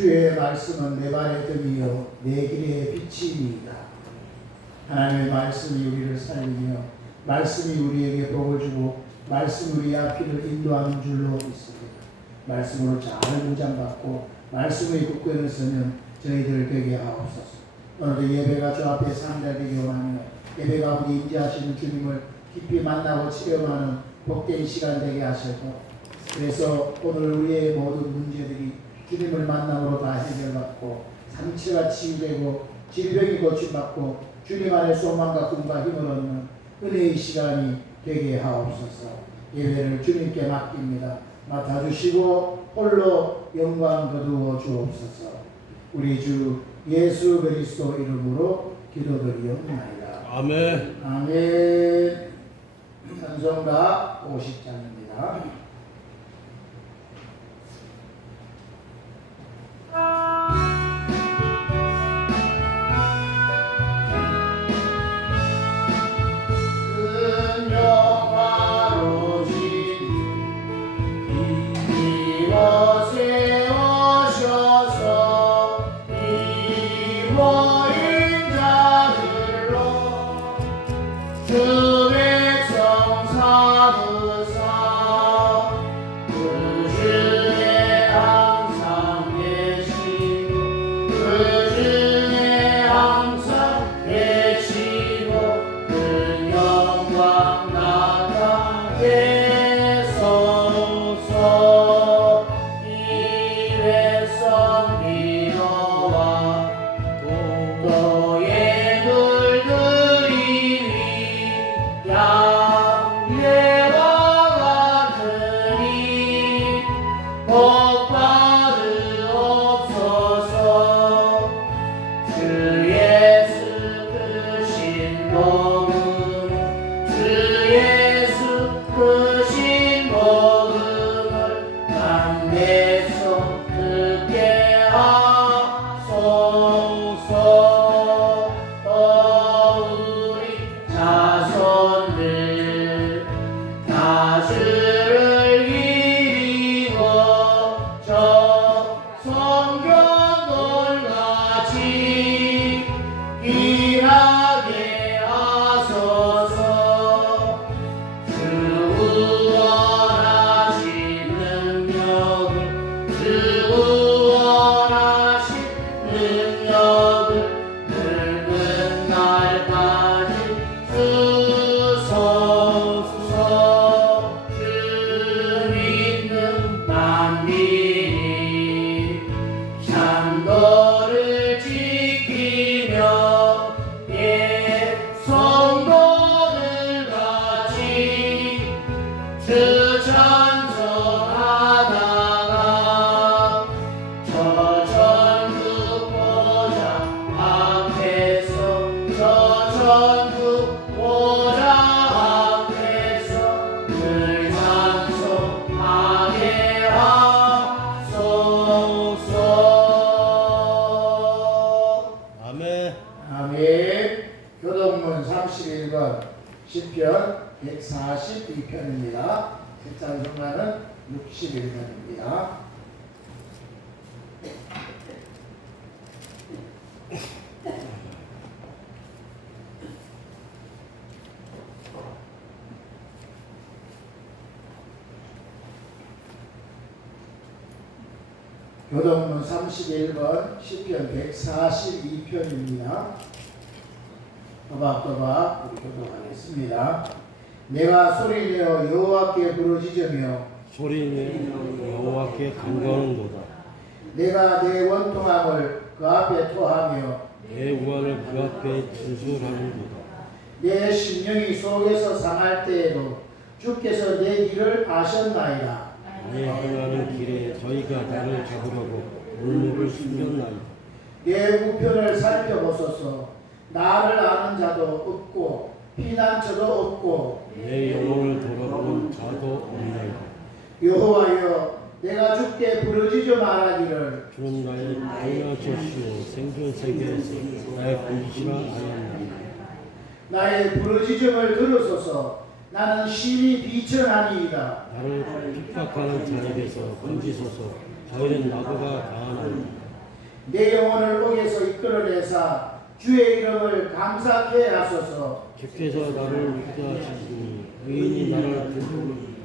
주의 말씀은 내 발의 등이요 내 길의 빛이니이다. 하나님의 말씀이 우리를 살리며 말씀이 우리에게 복을 주고 말씀 우리 앞길을 인도하는 줄로 있습니다. 말씀으로 잘 무장받고 말씀의 굳건히 서면 저희들 되게 하옵소서. 오늘도 예배가 주 앞에 상달되기 원하며 예배 가운데 임재하시는 주님을 깊이 만나고 체험하는 복된 시간 되게 하시고, 그래서 오늘 우리의 모든 문제들이 주님을 만남으로 다 해결받고 상처가 치유되고 질병이 고침받고 주님 안에 소망과 꿈과 힘을 얻는 은혜의 시간이 되게 하옵소서. 예배를 주님께 맡깁니다. 맡아주시고 홀로 영광 거두어 주옵소서. 우리 주 예수 그리스도 이름으로 기도드리옵나이다. 아멘. 아멘. 찬송가 50장입니다. 교동문 31번 시편 142편입니다. 책장성가는 61편입니다. 교동문 31번 시편 142편입니다. 또박또박 우리 교독하겠습니다. 내가 소리내어 여호와께 부르짖으며 소리내어 여호와께 간구하는도다. 내가 내 원통함을 그 앞에 토하며 내 우환을 그 앞에 진술하는도다. 내 심령이 속에서 상할 때에도 주께서 내 길을 아셨나이다. 내 행하는 길에 저희가 나를 잡으려고 올무를 숨겼나이다. 내 우편을 살펴보소서. 나를 아는 자도 없고 피난처도 없고 내 영혼을 돌아보는 자도 없나이다. 여호와여, 내가 주께 부르짖어 말하기를 주는 나의 안녕하시오 생존 세계에서 나의 군시라 하였나이다. 나의 부르짖음을 들으소서. 나는 심히 비천하니이다. 나를 핍박하는 자에게서 건지소서. 저희는 낙오가 당하나이다. 내 영혼을 옥에서 이끌어내사 주의 이름을 감사케 하소서. 주께서 나를 구하시고 의인이 나를 부르니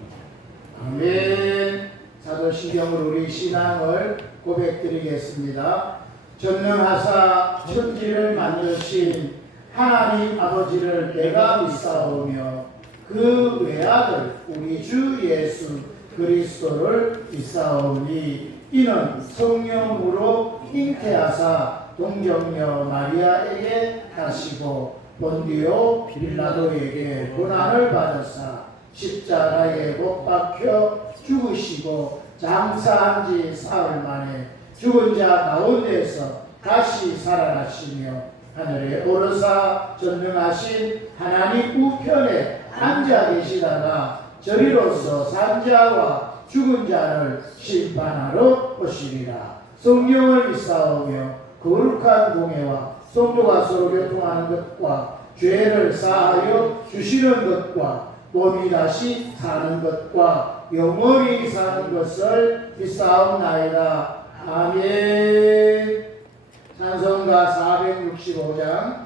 아멘. 사도신경으로 우리 신앙을 고백드리겠습니다. 전능하사 천지를 만드신 하나님 아버지를 내가 믿사오며 그 외아들 우리 주 예수 그리스도를 믿사오니 이는 성령으로 잉태하사 동정녀 마리아에게 하시고 본디오 빌라도에게 고난을 받으사 십자가에 못 박혀 죽으시고 장사한 지 사흘 만에 죽은 자 가운데서 다시 살아나시며 하늘에 오르사 전능하신 하나님 우편에 앉아 계시다가 저리로서 산자와 죽은 자를 심판하러 오시리라. 성령을 믿사오며 거룩한 공예와 성도가 서로 교통하는 것과 죄를 사하여 주시는 것과 몸이 다시 사는 것과 영원히 사는 것을 믿사옵나이다. 아멘. 찬송가 465장.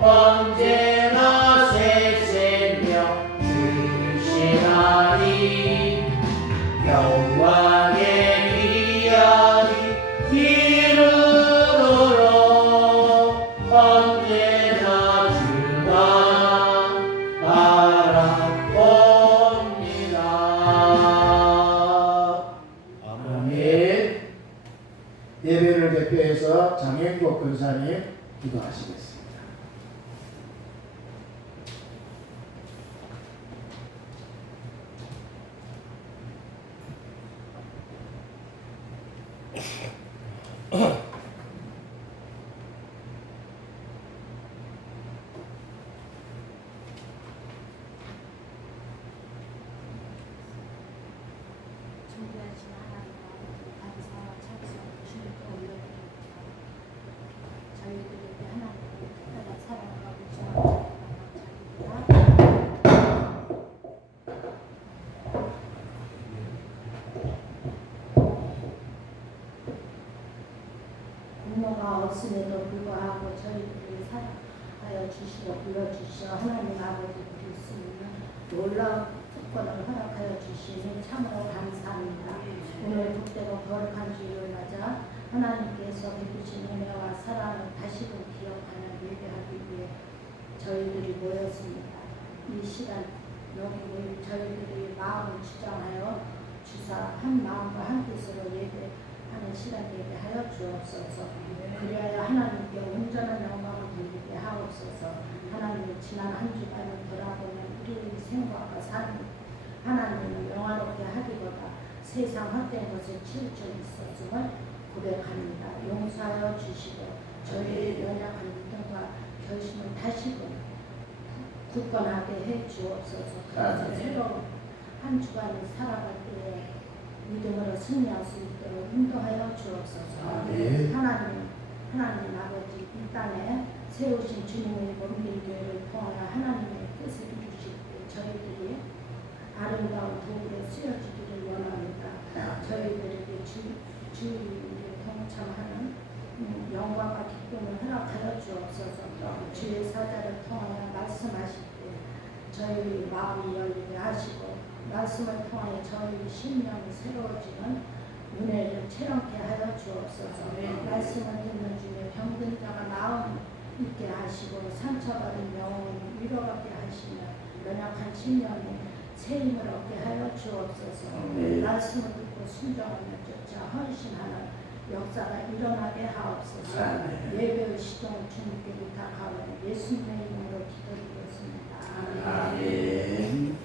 언제나 새 생명 주시나니 전도사님 기도하시겠습니다. 존귀하신 하나님 아버지 감사와 찬송 주님께 올려드립니다. 저희들에게 하나님을 특별한 사랑하고 공로가 없음에도 불구하고 저희들을 사랑하여 주시고 불러주시어 하나님 아버지 우리 수 있는 놀라운 특권을 허락하여 주시니 참으로 감사합니다. 오늘 복되고 거룩한 주일을 맞아 하나님께서 베푸신 은혜와 사랑을 다시금 기억하는 예배하기 위해 저희들이 모였습니다. 이 시간 여기 모인 저희들이 마음을 주장하여 주사 한 마음과 한 뜻으로 예배하는 시간 되게 하여 주옵소서. 그리하여 하나님께 온전한 영광을 돌리게 하옵소서. 하나님의 지난 한 주간을 돌아보면 우리의 생각과 삶 하나님을 영화롭게 하기보다 세상 헛된 것에 치우쳐 있었음을 고백합니다. 용서하여 주시고 저희의 연약한 믿음과 결심을 다시금 굳건하게 해 주옵소서. 그래서 새로운 한 주간을 살아갈 때에 믿음으로 승리할 수 있도록 인도하여 주옵소서. 하나님 아버지 이 땅에 세우신 주님의 몸된 교회를 통하여 하나님의 뜻을 이루실 때 저희들이 아름다운 도구로 쓰여지기를 원합니다. 저희들에게 주의를 동참하는 영광과 기쁨을 허락하여 주옵소서. 주의 사자를 통하여 말씀하실 때 저희 마음이 열리게 하시고 말씀을 통하여 저희 심령이 새로워지는 은혜를 체험케 하여 주옵소서. 말씀을 듣는 중에 병든 자가 나음 있게 하시고 상처받은 영혼이 위로받게 하시며 연약한 심령이 새 힘을 얻게 하여 주옵소서. 말씀을 듣고 순종하며 쫓아 헌신하는 역사가 일어나게 하옵소서. 예배의 시동을 주님께 부탁하오니 예수님의 이름으로 기도드리겠습니다. 아멘.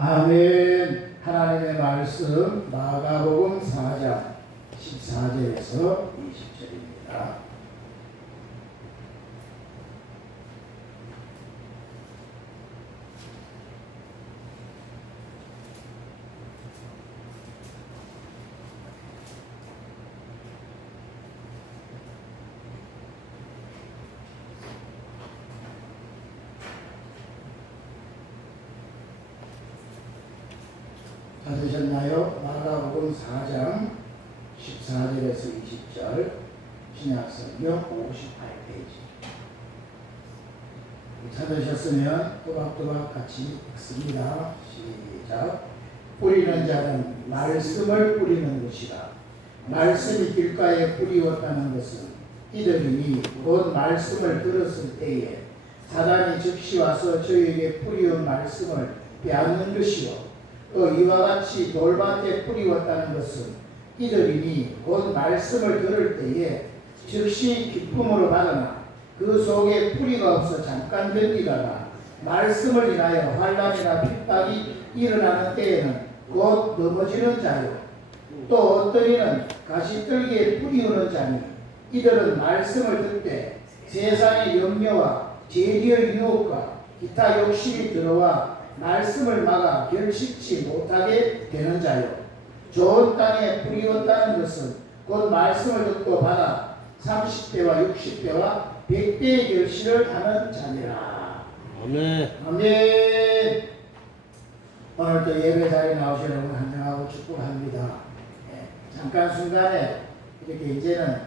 아멘. 하나님의 말씀 마가복음 4장 14절에서 20절입니다. 찾으셨나요? 마가복음 4장 14절에서 20절 신약성경 58페이지. 찾으셨으면 또박또박 같이 읽습니다. 시작. 뿌리는 자는 말씀을 뿌리는 것이다. 말씀이 길가에 뿌리웠다는 것은 이들이니 곧 말씀을 들었을 때에 사단이 즉시 와서 저희에게 뿌리운 말씀을 빼앗는 것이요. 또 이와 같이 돌밭에 뿌리웠다는 것은 이들이니 곧 말씀을 들을 때에 즉시 기쁨으로 받으나 그 속에 뿌리가 없어 잠깐 견디다가 말씀을 인하여 환난이나 핍박이 일어나는 때에는 곧 넘어지는 자요. 또 어떤 이는 가시떨기에 뿌리우는 자니 이들은 말씀을 듣되 세상의 염려와 재리의 유혹과 기타 욕심이 들어와 말씀을 막아 결식치 못하게 되는 자요. 좋은 땅에 뿌리웠다는 것은 곧 말씀을 듣고 받아 30배와 60배와 100배의 결실을 하는 자니라. 아멘. 아멘. 오늘도 예배 자리에 나오신 여러분 환영하고 축복합니다. 잠깐 순간에 이렇게 이제는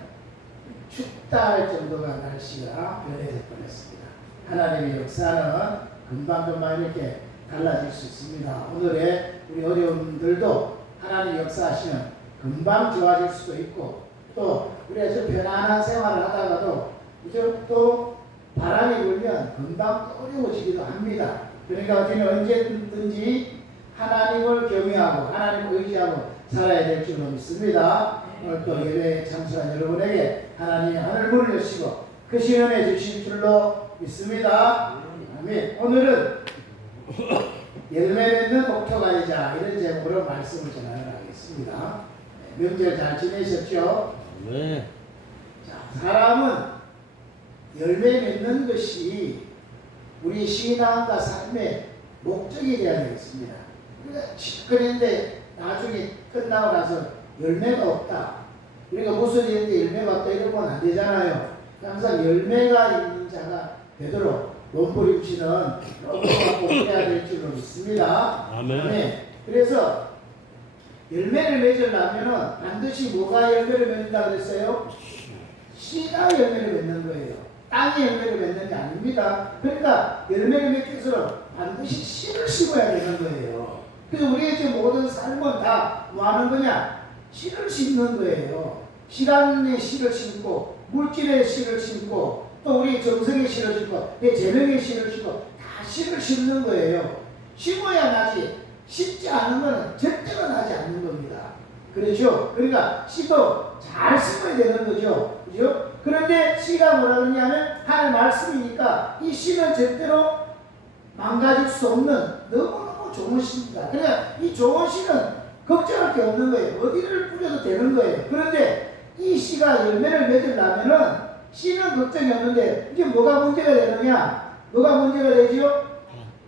춥다 할 정도가 날씨가 변해져 버렸습니다. 하나님의 역사는 금방금방 이렇게 달라질 수 있습니다. 오늘의 우리 어려움들도 하나님 역사하시면 금방 좋아질 수도 있고, 또 우리가 좀 편안한 생활을 하다가도 이제 또 바람이 불면 금방 어려워지기도 합니다. 그러니까 우리는 언제든지 하나님을 경외하고 하나님을 의지하고 살아야 될 줄로 믿습니다. 오늘 또 예배에 참석한 여러분에게 하나님이 하늘문을 여시고 그 시연해 주실 줄로 믿습니다. 아멘. 오늘은 열매 맺는 옥토가이자 이런 제목으로 말씀을 전하겠습니다. 명절 잘 지내셨죠? 네. 자, 사람은 열매 맺는 것이 우리 신앙과 삶의 목적이 되어야 되겠습니다. 그런데 나중에 끝나고 나서 열매가 없다. 우리가 무슨 일인데 열매가 없다 이러면 안 되잖아요. 항상 열매가 있는 자가 되도록 논풀이 붙이는 꼭 해야 될 줄로 믿습니다. 아멘. 그래서 열매를 맺으려면 반드시 뭐가 열매를 맺는다 그랬어요? 씨가 열매를 맺는 거예요. 땅이 열매를 맺는 게 아닙니다. 그러니까 열매를 맺기 위해서 반드시 씨를 심어야 되는 거예요. 그래서 우리의 지금 모든 삶은 다 뭐 하는 거냐? 씨를 심는 거예요. 시간의 씨를 심고, 물질의 씨를 심고, 또 우리 정성의 씨를 심고, 내 재능의 씨를 심고, 다 씨를 심는 거예요. 심어야 나지. 심지 않으면 절대로 나지 않는 겁니다. 그렇죠? 그러니까 씨도 잘 심어야 되는 거죠. 그죠? 그런데 씨가 뭐라 그러냐면 하나님 말씀이니까 이 씨는 절대로 망가질 수 없는 너무너무 좋은 씨입니다. 그러니까 이 좋은 씨는 걱정할 게 없는 거예요. 어디를 뿌려도 되는 거예요. 그런데 이 씨가 열매를 맺으려면은 씨는 걱정이 없는데 이제 뭐가 문제가 되느냐? 뭐가 문제가 되죠?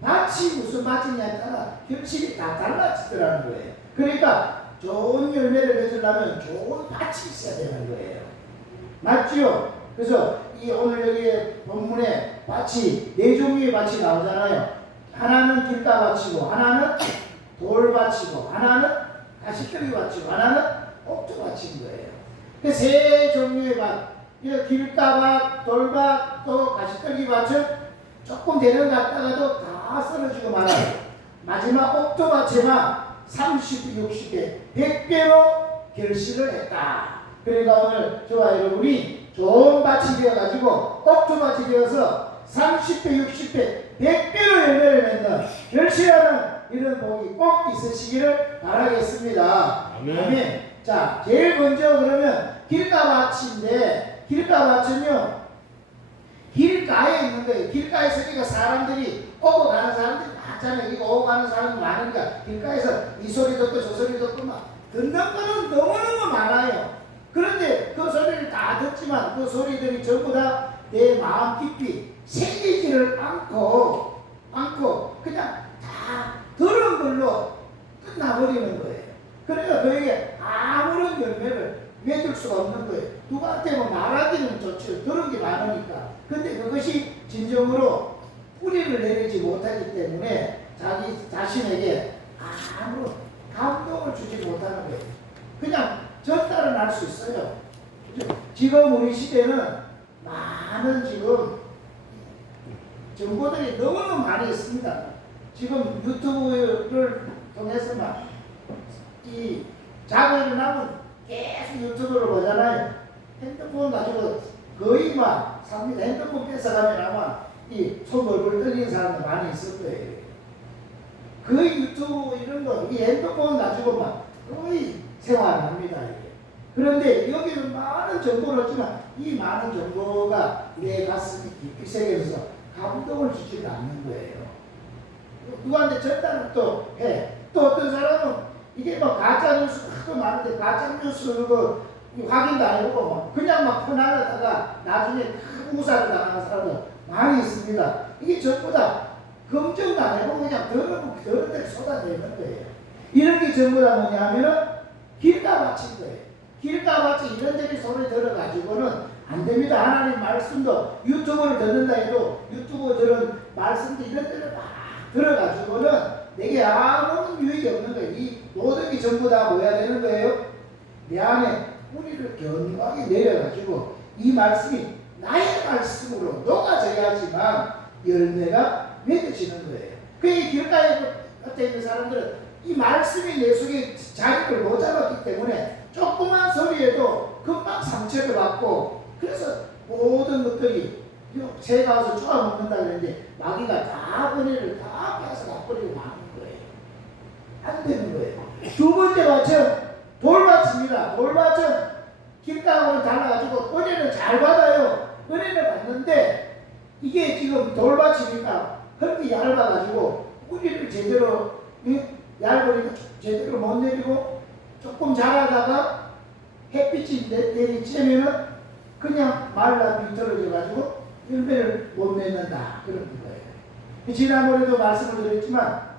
밭이 무슨 밭이냐에 따라 결실이 다 달라지더라는 거예요. 그러니까 좋은 열매를 맺으려면 좋은 밭이 있어야 되는 거예요. 맞죠? 그래서 이 오늘 여기 본문에 밭이 네 종류의 밭이 나오잖아요. 하나는 길가밭이고, 하나는 돌밭이고, 하나는 가시떨기밭이고, 하나는 옥토밭인 거예요. 그 세 종류의 밭, 길가밭, 돌밭, 또 가시떨기밭은 조금 되는 것 같다가도 다 쓰러지고 말아요. 마지막 옥토밭에만 30배, 60배, 100배로 결실을 했다. 그러니까 오늘 저와 여러분이 좋은 밭이 되어가지고 옥토밭이 되어서 30배, 60배, 100배로 열매를 맺는 결실하는 이런 복이 꼭 있으시기를 바라겠습니다. 아멘. 자, 제일 먼저 그러면 길가밭인데, 길가밭은요 길가에 있는 거예요. 길가에 있으니까 사람들이 오고 가는 사람들이 많잖아요. 이거 오고 가는 사람이 많으니까 길가에서 이 소리 듣고 저 소리 듣고 막 듣는 거는 너무너무 많아요. 그런데 그 소리를 다 듣지만 그 소리들이 전부 다 내 마음 깊이 새기지를 않고 그냥 다 들은 걸로 끝나버리는 거예요. 그러니까 그에게 아무런 열매를 맺을 수가 없는 거예요. 누구한테 뭐 말하기는 좋죠. 들은 게 많으니까. 근데 그것이 진정으로 뿌리를 내리지 못하기 때문에 자기 자신에게 아무런 감동을 주지 못하는 거예요. 그냥 전달은 할 수 있어요. 그죠? 지금 우리 시대는 많은 지금 정보들이 너무너무 많이 있습니다. 지금 유튜브를 통해서 막 이 자고 일어나면 계속 유튜브를 보잖아요. 핸드폰 가지고 거의 막 삽니다. 핸드폰 뺏어가면 아마 이 손 벌벌 떨리는 사람들 많이 있을 거예요. 거의 유튜브 이런 거, 이 핸드폰 가지고 막 거의 생활합니다. 그런데 여기는 많은 정보를 얻지만 이 많은 정보가 내 가슴이 깊이 새겨져서 감동을 주지는 않는 거예요. 누구한테 전달을 또 해. 또 어떤 사람은 이게 뭐 가짜뉴스가 하도 많은데 가짜뉴스 그거 확인도 안 해보고 그냥 막 퍼나르다가 나중에 큰 우사를 당하는 사람도 많이 있습니다. 이게 전부 다 검증도 안 해보고 그냥 더러운 데를 쏟아내는 거예요. 이런 게 전부 다 뭐냐 하면은 길가밭인 거예요. 길가밭이 이런저런 소리 들어가지고는 안 됩니다. 하나님 말씀도 유튜브를 듣는다 해도 유튜브 들은 말씀도 이런 데를 막 들어가지고는 내게 아무런 유익이 없는 거예요. 이 모든 게 전부 다 뭐야 되는 거예요? 내 안에 뿌리를 견고하게 내려가지고 이 말씀이 나의 말씀으로 녹아져야지만 열매가 맺어지는 거예요. 그게 길가에 곁에 있는 사람들은 이 말씀이 내 속에 자리를 못 잡았기 때문에 조그만 소리에도 금방 상처를 받고, 그래서 모든 것들이 새가 와서 쪼아먹는다 그랬는데 마귀가 다 은혜를 다 빼앗아 가버리고 마는 거예요. 안 되는 거예요. 두 번째 밭은 돌밭입니다. 돌밭은 길가하고는 달라가지고 은혜는 잘 받아요. 은혜를 받는데 이게 지금 돌밭이니까 흙이 얇아가지고 뿌리를 제대로 얇으니까 제대로 못 내리고, 조금 자라다가 햇빛이 내리쬐면은 그냥 말라 비틀어져가지고 열매를 못 맺는다, 그런 거예요. 지난번에도 말씀을 드렸지만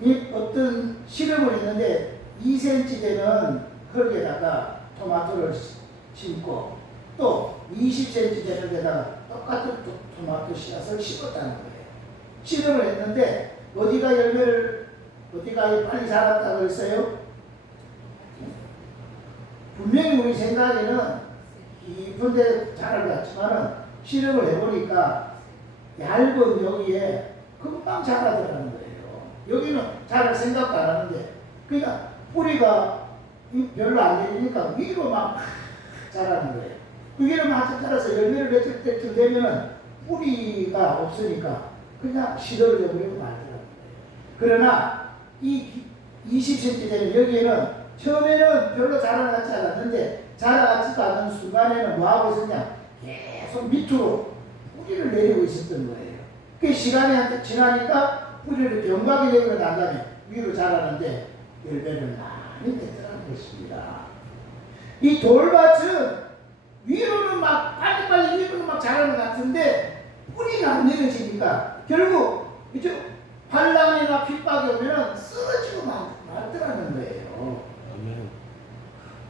이 어떤 실험을 했는데 2cm 되는 흙에다가 토마토를 심고 또 20cm 되는 데다가 똑같은 토마토 씨앗을 심었다는 거예요. 실험을 했는데 어디가 빨리 자랐다고 했어요? 분명히 우리 생각에는 깊은 데 자랄 것 같지만은 실험을 해보니까 얇은 여기에 금방 자라더라는 거예요. 여기는 자랄 생각도 안 하는데, 그러니까 뿌리가 별로 안 내리니까 위로 막 자라는 거예요. 위로 막 자라서 열매를 맺을 때쯤 되면은 뿌리가 없으니까 그냥 시들어져 버리고 말더라는 거예요. 그러나 이 20cm 되는 여기에는 처음에는 별로 자라나지 않았는데, 자라지도 않는 순간에는 뭐하고 있었냐, 계속 밑으로 뿌리를 내리고 있었던 거예요. 그 시간이 지나니까 뿌리를 병각이 내리고 난 다음에 위로 자라는데 열매를 많이 맺더라는 것입니다. 이 돌밭은 위로는 막 빨리빨리 위로는 막 자라는 것 같은데 뿌리가 안 내려지니까 결국 이제 환난이나 핍박이 오면 쓰러지고 말더라는 거예요. 아멘.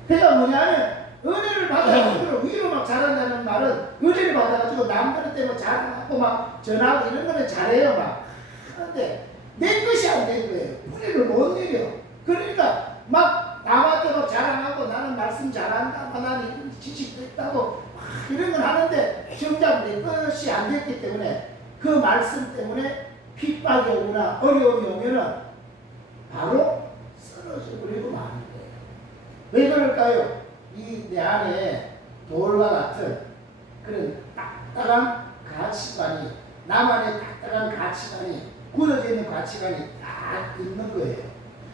그러니까 뭐냐면 은혜를 받아가지고 위로 막 자란다는 말은 은혜를 받아가지고 남들한테 뭐 잘하고 막 전하고 이런 거는 잘해요 막. 그런데 내 것이 안 되는 거예요. 뿌리를 못 내려. 그러니까 막 남한테 막 자랑하고 나는 말씀 잘한다, 나는 이런 지식도 있다고 막 이런 건 하는데 정작 내 것이 안 됐기 때문에 그 말씀 때문에 핍박이 오거나 어려움이 오면은 바로 쓰러져 버리고 마는 거예요. 왜 그럴까요? 이 내 안에 돌과 같은 그런 딱딱한 가치관이, 나만의 딱딱한 가치관이, 굳어져 있는 가치관이 딱 있는 거예요.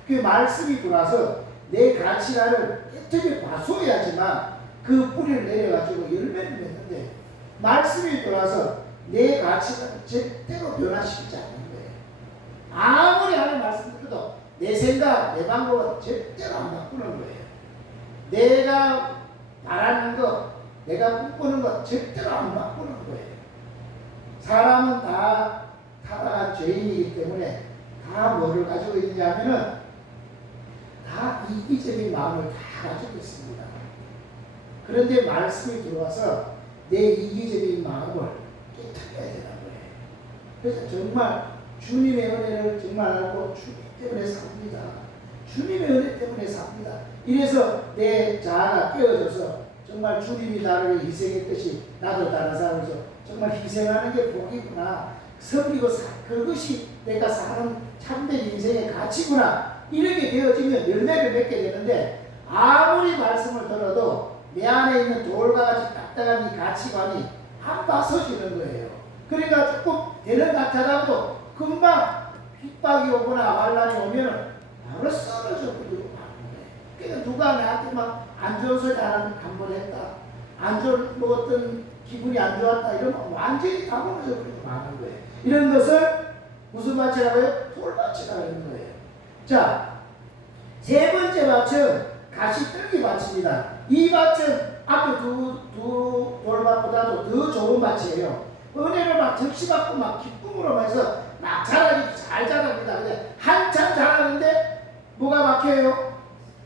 그 말씀이 들어와서 내 가치관을 깨뜨려 봐줘야지만 그 뿌리를 내려가지고 열매를 맺는데, 말씀이 들어와서 내 가치관을 절대로 변화시키지 않는 거예요. 아무리 하는 말씀 들어도 내 생각, 내 방법은 절대로 안 바꾸는 거예요. 내가 바라는 것, 내가 꿈꾸는 것 절대로 안 바꾸는 거예요. 사람은 다 타락한 죄인이기 때문에 다 뭐를 가지고 있냐면은 다 이기적인 마음을 다 가지고 있습니다. 그런데 말씀이 들어와서 내 이기적인 마음을 깨트려야 되는 거예요. 그래서 정말 주님의 은혜를 정말 알고 주님 때문에 삽니다. 주님의 은혜 때문에 삽니다. 이래서 내 자아가 깨어져서 정말 주님이 나를 희생했듯이 나도 다른 사람에서 정말 희생하는 게 복이구나, 섬기고 그것이 내가 사는 참된 인생의 가치구나, 이렇게 되어지면 열매를 맺게 되는데, 아무리 말씀을 들어도 내 안에 있는 돌과 같이 딱딱한 이 가치관이 안 벗어지는 거예요. 그러니까 조금 되는 것 같아도 금방 핍박이 오거나 환난이 오면 바로 쓰러져 버리고 마는 거예요. 그러니까 누가 나한테 막 안 좋은 소리 한번 했다, 안 좋은 뭐 어떤 기분이 안 좋았다 이러면 완전히 다 무너져 버리고 마는 거예요. 이런 것을 무슨 밭이라고 해요? 돌밭이라고 하는 거예요. 자, 세 번째 밭은 가시떨기 밭입니다. 이 밭은 앞에 두 돌밭보다도 더 좋은 밭이에요. 은혜를 막 적시받고 막 기쁨으로 해서 막 자라기 잘 자랍니다. 근데 한참 자라는데 뭐가 막혀요?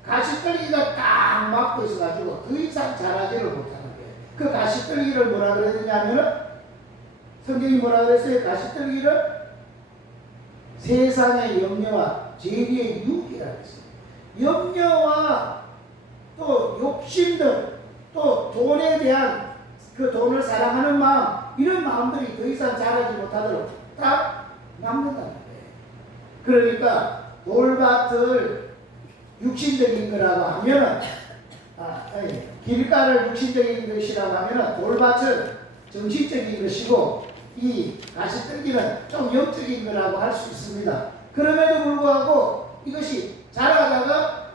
가시떨기가 딱 막고 있어가지고 더 이상 자라지를 못하는 거예요. 그 가시떨기를 뭐라 그랬냐면은, 성경이 뭐라 그랬어요? 가시떨기를 세상의 염려와 죄의 유혹이라고 했어요. 염려와 또 욕심들, 또 돈에 대한 그 돈을 사랑하는 마음, 이런 마음들이 더 이상 자라지 못하도록 딱 막는다는 거예요. 그러니까 돌밭을 육신적인 거라고 하면은 길가를 육신적인 것이라고 하면은 돌밭은 정신적인 것이고 이 가시떨기는 좀 영적인 거라고 할 수 있습니다. 그럼에도 불구하고 이것이 자라다가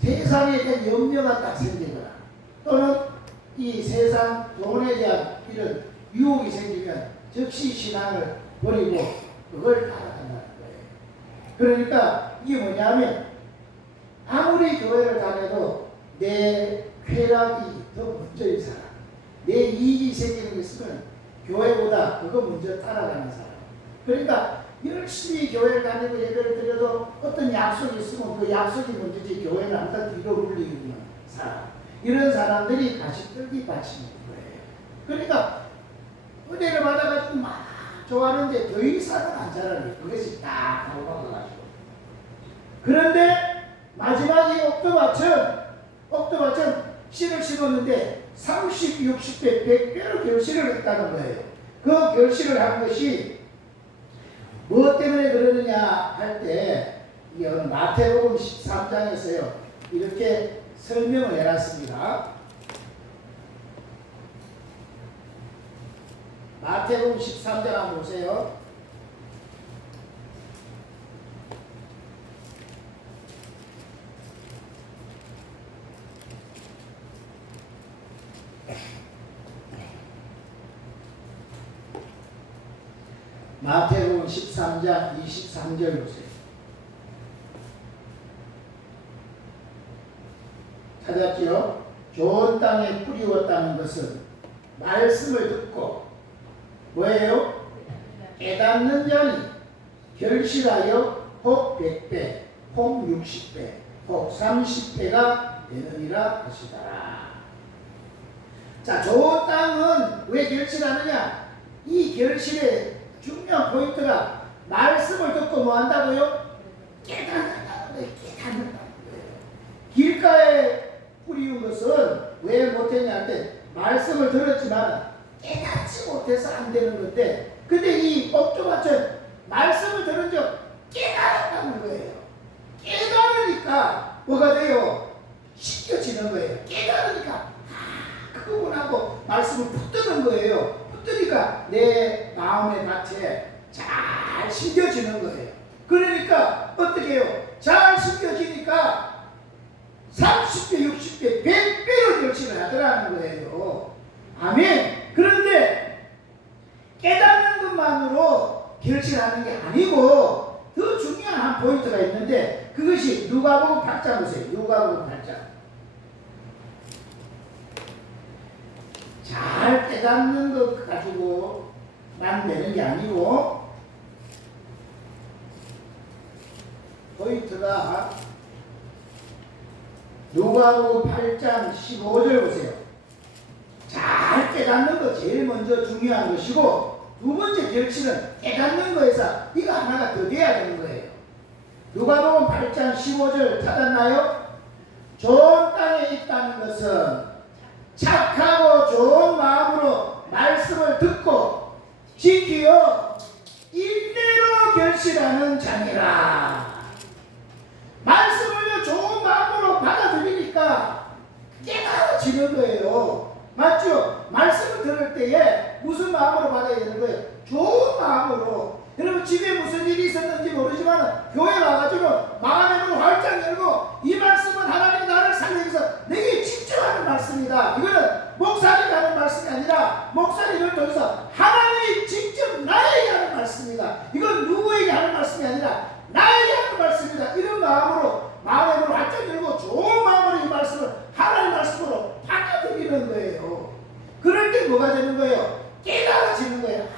세상에 대한 염려가 딱 생기거나 또는 이 세상 돈에 대한 이런 유혹이 생기면 즉시 신앙을 버리고 그걸 따라간다는 거예요. 그러니까 이게 뭐냐면 아무리 교회를 다녀도 내 쾌락이 더 먼저인 사람, 내 이익이 생기는 게 있으면 교회보다 그거 먼저 따라가는 사람. 그러니까 열심히 교회를 다니고 예배를 드려도 어떤 약속이 있으면 그 약속이 먼저지 교회는 항상 뒤로 물리는 사람. 이런 사람들이 가시떨기 받치는 거예요. 그러니까 은혜를 받아가지고 막 좋아하는데 더 이상은 안 자라니 그것이 딱 나와가지고. 그런데 마지막에 옥토밭은 씨를 심었는데 30, 60배, 100배로 결실을 했다는 거예요. 그 결실을 한 것이 무엇 때문에 그러느냐 할 때 마태복음 13장에서요 이렇게 설명을 해놨습니다. 마태복음 13장 한번 보세요. 마태복음 13장 23절 보세요. 찾았지요? 좋은 땅에 뿌리웠다는 것은 말씀을 듣고 뭐예요? 깨닫는 자니 결실하여 혹 100배, 혹 60배, 혹 30배가 되느니라 하시더라. 자, 좋은 땅은 왜 결실하느냐? 이 결실의 중요한 포인트가 말씀을 듣고 뭐 한다고요? 깨닫는다는 거예요. 깨닫는다는 거예요. 길가에 뿌리운 것은 왜 못했냐 할 때 말씀을 들었지만 깨닫지 못해서 안 되는 건데, 근데 이 옥토밭은 말씀을 들은 적 깨달았다는 거예요. 깨달으니까 뭐가 돼요? 신겨지는 거예요. 깨달으니까 그분하고 말씀을 붙드는 거예요. 붙으니까 내 마음의 밭에 잘 심겨지는 거예요. 그러니까 어떻게 해요? 잘 심겨지니까 30배, 60배, 100배로 결실을 하더라는 거예요. 아멘. 그런데 깨닫는 것만으로 결실하는 게 아니고 더 중요한 한 포인트가 있는데 그것이 누가복음 8장 보세요. 누가복음 8장. 잘 깨닫는 것 가지고만 되는 게 아니고 포인트가 누가복음 8장 15절 보세요. 잘 깨닫는 거 제일 먼저 중요한 것이고 두 번째 결실은 깨닫는 거에서 이거 하나가 더 돼야 되는 거예요. 누가복음 8장 15절 찾았나요? 좋은 땅에 있다는 것은 착하고 좋은 마음으로 말씀을 듣고 지키어 인내로 결실하는 자니라. 말씀을 좋은 마음으로 받아들이니까 깨달아지는 거예요. 맞죠? 말씀을 들을 때에 무슨 마음으로 받아야 되는 거예요? 좋은 마음으로. 여러분 집에 무슨 일이 있었는지 모르지만 교회 와가지고 마음의 문을 활짝 열고 이 말씀은 하나님이 나를 살리기 위해서 내게 집중하는 말씀이다. 이거는 목사님이 하는 말씀이 아니라 목사님을 통해서 하나님이 직접 나에게 하는 말씀이다. 이건 누구에게 하는 말씀이 아니라 나에게 하는 말씀이다. 이런 마음으로 마음의 문을 활짝 열고 좋은 마음으로 이 말씀을 하나님의 말씀으로 받아들이는 거예요. 그럴 때 뭐가 되는 거예요? 깨달아지는 거예요.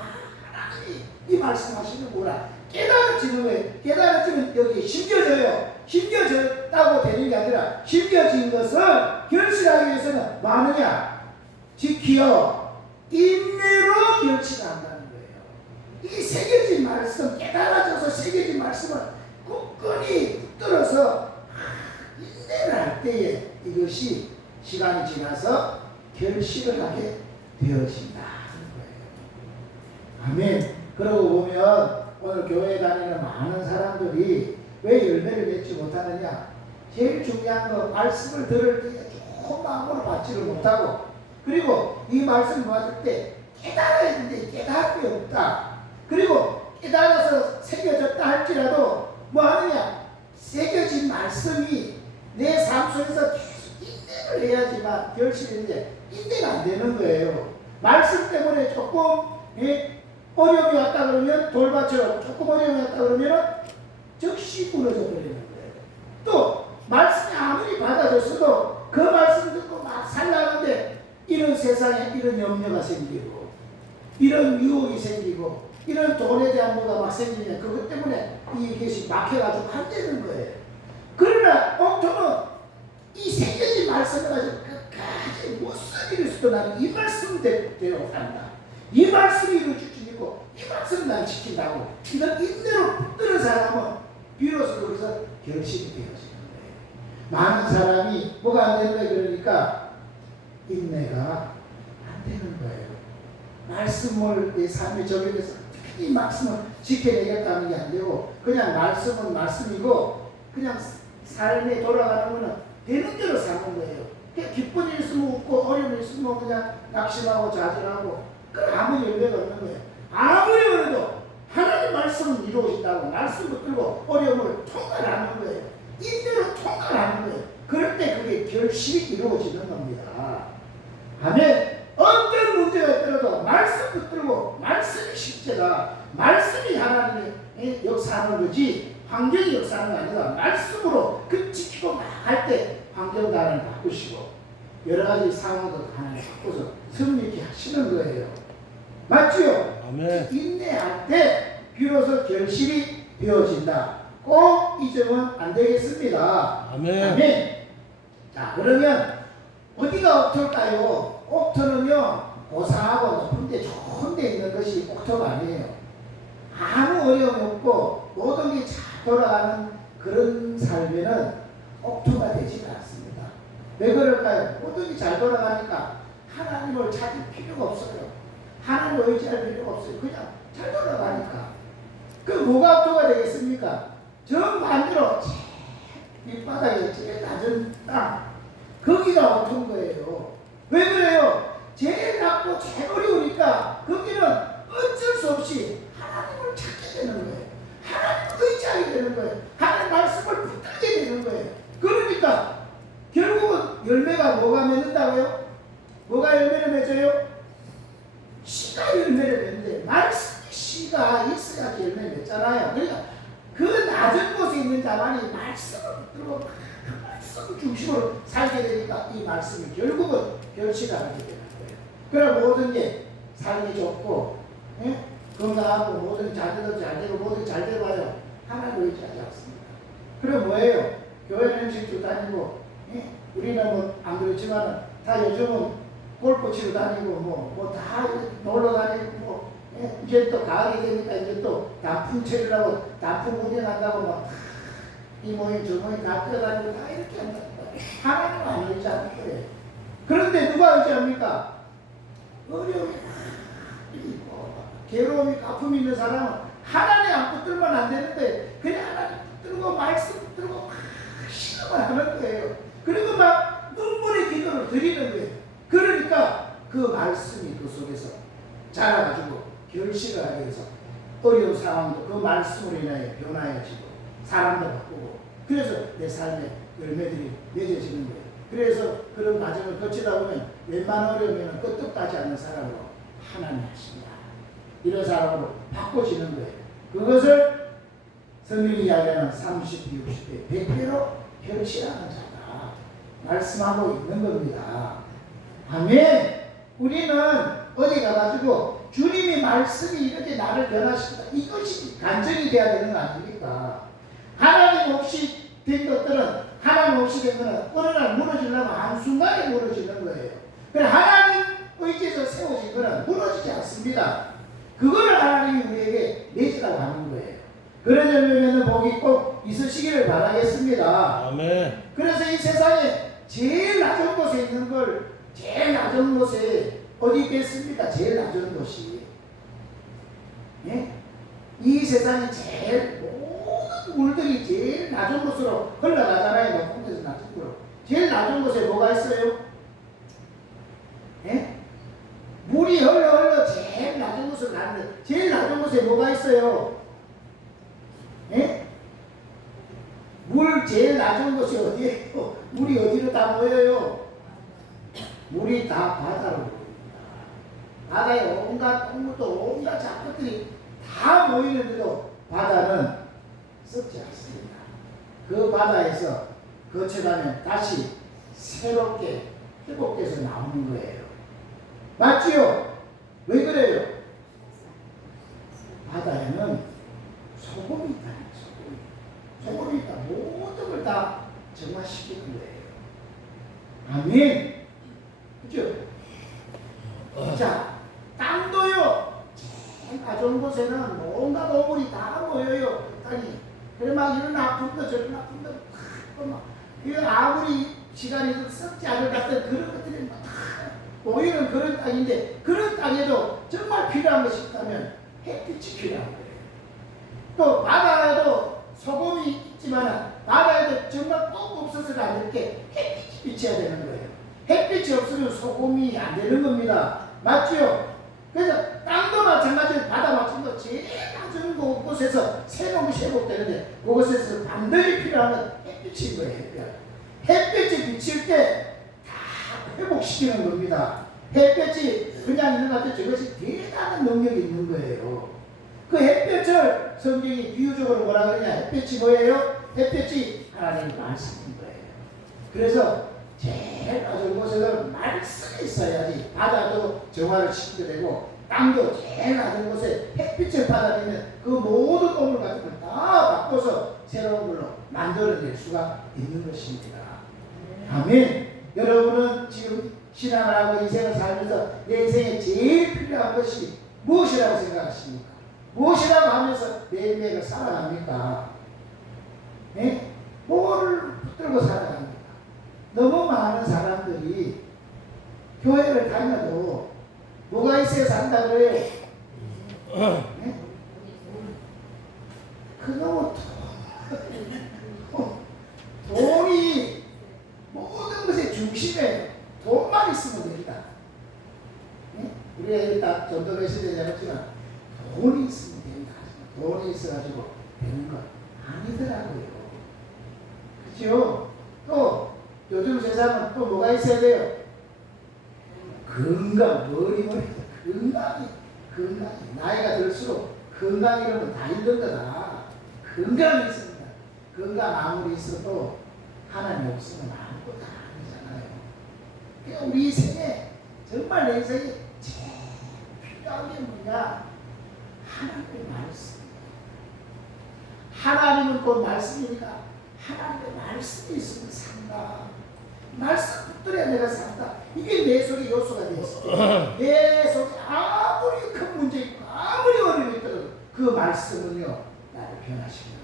하나님이 이 말씀하시는구나. 깨달아지는 거예요. 깨달아지면 여기 심겨져요. 심겨졌다고 되는 게 아니라 심겨진 것을 결실하기 위해서는 뭐 하느냐? 지키어 인내로 결실한다는 거예요. 이 새겨진 말씀, 깨달아져서 새겨진 말씀을 굳건히 붙들어서 인내를 할 때에 이것이 시간이 지나서 결실을 하게 되어진다 하는 거예요. 아멘. 그러고 보면 오늘 교회에 다니는 많은 사람들이 왜 열매를 맺지 못하느냐? 제일 중요한 거 말씀을 들을 때 좋은 마음으로 받지를 못하고, 그리고 이 말씀을 받을 때 깨달아야 되는데 깨달음이 없다. 그리고 깨달아서 새겨졌다 할지라도 뭐 하느냐? 새겨진 말씀이 내 삶 속에서 계속 인내를 해야지만 결실인데 인내가 안 되는 거예요. 말씀 때문에 조금 어려움이 왔다 그러면 돌밭처럼 조금 어려움이 왔다 그러면 즉시 무너져 버리는 거예요. 또 말씀이 아무리 받아줬어도 그 말씀 듣고 막 살라는데 이런 세상에 이런 염려가 생기고 이런 유혹이 생기고 이런 돈에 대한 뭐가 막 생기면 그것 때문에 이것이 막혀가지고 안 되는 거예요. 그러나 옥토는 이 새겨진 말씀을 가지고 끝까지 무슨 일이 있어도 나는 이 말씀대로 산다. 이 말씀이 이루어질 수 있고 이 말씀 난 지킨다고 이런 인내로 붙드는 사람은 비로소 거기서 결실이 되어지는 거예요. 많은 사람이 뭐가 안 되는 거예요. 그러니까 인내가 안 되는 거예요. 말씀을 내 삶에 적용해서 이 말씀을 지켜내겠다는 게 안 되고 그냥 말씀은 말씀이고 그냥 삶에 돌아가는 거는 되는 대로 사는 거예요. 기쁜 일 있으면 웃고 어려운 일 있으면 그냥 낙심하고 좌절하고 그럼 아무 열매가 없는 거예요. 아무리 그래도 하나님 말씀은 이루어진다고 말씀 붙들고 어려움을 통과하는 거예요. 인내로 통과하는 거예요. 그럴 때 그게 결실이 이루어지는 겁니다. 아멘. 어떤 문제가 있더라도 말씀 붙들고 말씀이 실제다. 말씀이 하나님의 역사하는 거지 환경이 역사하는 게 아니라 말씀으로 그 지키고 나갈 때 환경단을 바꾸시고 여러 가지 상황도 하나님 바꿔서 승리케 하시는 거예요. 맞지요? 아멘. 인내할 때 비로소 결실이 되어진다. 꼭 잊으면 안 되겠습니다. 아멘. 아멘. 자, 그러면 어디가 옥토일까요? 옥토는요 고상하고 높은 데 좋은 데 있는 것이 옥토가 아니에요. 아무 어려움이 없고 모든 게 잘 돌아가는 그런 삶에는 옥토가 되지 않습니다. 왜 그럴까요? 모든 게 잘 돌아가니까 하나님을 찾을 필요가 없어요. 하나님을 의지할 필요가 없어요. 그냥 잘 돌아가니까. 그 뭐가 옥토가 되겠습니까? 정반대로 밑바닥에 제일 낮은 땅 거기가 옥토인 거예요. 왜 그래요? 제일 낮고 제일 어려우니까 거기는 어쩔 수 없이 하나님을 찾게 되는 거예요. 하나님을 의지하게 되는 거예요. 하나님 말씀을 붙들게 되는 거예요. 그러니까 결국은 열매가 뭐가 맺는다고요? 뭐가 열매를 맺어요? 씨가 열매를 맺는데 말씀이 씨가 있어야지 열매 맺잖아요. 그러니까 그 낮은 곳에 있는 자만이 말씀을 붙들고 그 말씀 중심으로 살게 되니까 이 말씀이 결국은 결실하게 되는 거예요. 그럼 모든 게 살기 좋고 건강하고 모든 자녀도 잘 되고 모든 잘 되봐요. 하나님을 의지하지 않습니다. 그럼 뭐예요? 교회 음식도 다니고 우리는 뭐 안 그렇지만 다 요즘은 골프 치러 다니고 뭐 다 놀러 다니고 이제 또 가을이 되니까 이제 또 단풍철이라고 단풍 구경한다고 막 이 모임 저 모임 다 뛰어다니고 다 이렇게 한다는 거예요. 하나님 안 의지하는 거예요. 그런데 누가 의지합니까? 어려움이 있고 괴로움이 아픔이 있는 사람은 하나님 안 붙들면 안 되는데 그냥 하나님 붙들고 말씀 붙들고 막 신음을 하는 거예요. 그리고 막 눈물의 기도를 드리는 거예요. 그러니까 그 말씀이 그 속에서 자라가지고 결실을 하게 해서 어려운 상황도 그 말씀으로 인하여 변화해지고 사람도 바꾸고 그래서 내 삶에 열매들이 맺어지는 거예요. 그래서 그런 과정을 거치다 보면 웬만한 어려우면 끄떡하지 않는 사람으로 하나님 하십니다. 이런 사람으로 바꿔지는 거예요. 그것을 성경이 이야기하는 30배, 60배, 100배로 결실하는 자가 말씀하고 있는 겁니다. 아멘. 우리는 어디 가가지고 주님이 말씀이 이렇게 나를 변화시킨다. 이것이 간증이 돼야 되는 거 아닙니까? 하나님 없이 된 것들은 하나님 없이 된 것은 어느 날 무너지려면 한순간에 무너지는 거예요. 그래 하나님 의지에서 세워진 것은 무너지지 않습니다. 그거를 하나님이 우리에게 내주라고 하는 거예요. 그런 열매는 복이 꼭 있으시기를 바라겠습니다. 아멘. 그래서 이 세상에 제일 낮은 곳에 있는 걸 제일 낮은 곳에 어디 있겠습니까? 제일 낮은 곳이. 예? 이 세상에 제일 모든 물들이 제일 낮은 곳으로 흘러가잖아요. 높은 데서 낮은 곳으로. 제일 낮은 곳에 뭐가 있어요? 예? 물이 흘러 제일 낮은 곳으로 가는데 제일 낮은 곳에 뭐가 있어요? 예? 물 제일 낮은 곳이 어디예요? 물이 어디로 다 모여요? 물이 다 바다로 모입니다. 바다에 온갖 동물도 온갖 잡것들이 다 모이는데도 바다는 썩지 않습니다. 그 바다에서 거쳐가면 다시 새롭게 회복돼서 나오는 거예요. 맞지요? 왜 그래요? 바다에는 소금이 있다. 소금이 있다. 모든 걸 다 정화시키는 거예요. 아멘. 그죠? 자, 땅도요. 제일 낮은 곳에는 온갖 동물이 다 모여요. 땅이. 그래 막 이런 아픈 거 저런 아픈 거 아무리 시간이 썩지 않을 같은 그런 것들이 막 모이는 그런 땅인데 그런 땅에도 정말 필요한 것이 있다면 햇빛이 필요한 거예요. 또 바다에도 소금이 있지만 바다에도 정말 꼭 없어서는 안 될 게 햇빛이 비쳐야 되는 거예요. 햇빛이 없으면 소금이 안 되는 겁니다. 맞죠? 그래서 땅도 마찬가지로 바다 마찬가지로 제일 낮은 곳에서 새로운 것이 회복되는데 그곳에서 반드시 필요한 건 햇빛인 거예요. 햇빛이 비칠 때 다 회복시키는 겁니다. 햇빛이 그냥 있는 것 같아요. 저것이 대단한 능력이 있는 거예요. 그 햇빛을 성경이 비유적으로 뭐라 그러냐? 햇빛이 뭐예요? 햇빛이 하나님의 말씀인 거예요. 그래서 제일 낮은 곳에는 말씀이 있어야지 바다도 정화를 시키게 되고 땅도 제일 낮은 곳에 햇빛을 받아내면 그 모든 동물 같은 걸 다 바꿔서 새로운 걸로 만들어낼 수가 있는 것입니다. 아멘. 여러분은 지금 신앙을 하고 인생을 살면서 내 인생에 제일 필요한 것이 무엇이라고 생각하십니까? 무엇이라고 하면서 매일매일 살아갑니까? 네? 뭐를 붙들고 살아갑니까? 너무 많은 사람들이 교회를 다녀도 뭐가 있어야 산다 그래요? 네? 그놈의 돈이 모든 것의 중심에 돈만 있으면 됩니다. 네? 우리가 일단 전도가 있어야 되지 않았지만 돈이 있으면 됩니다. 돈이 있어가지고 되는 건 아니더라고요. 그죠? 또 요즘 세상은 또 뭐가 있어야 돼요? 건강, 머리머리 건강이 나이가 들수록 건강이라면 다 힘든 거다. 건강이 있습니다. 건강 아무리 있어도 하나님 없으면 아무것도 아니잖아요. 그러니까 우리 인생에 정말 내 인생에 제일 필요한 게 뭐냐? 하나님의 말씀. 하나님은 곧 말씀이니까 하나님의 말씀이 있으면 산다. 말씀 붙들어야 내가 산다. 이게 내 속에 요소가 되었을 때 내 속에 아무리 큰 문제 있고 아무리 어려움이 있더라도 그 말씀은요 나를 변화시키는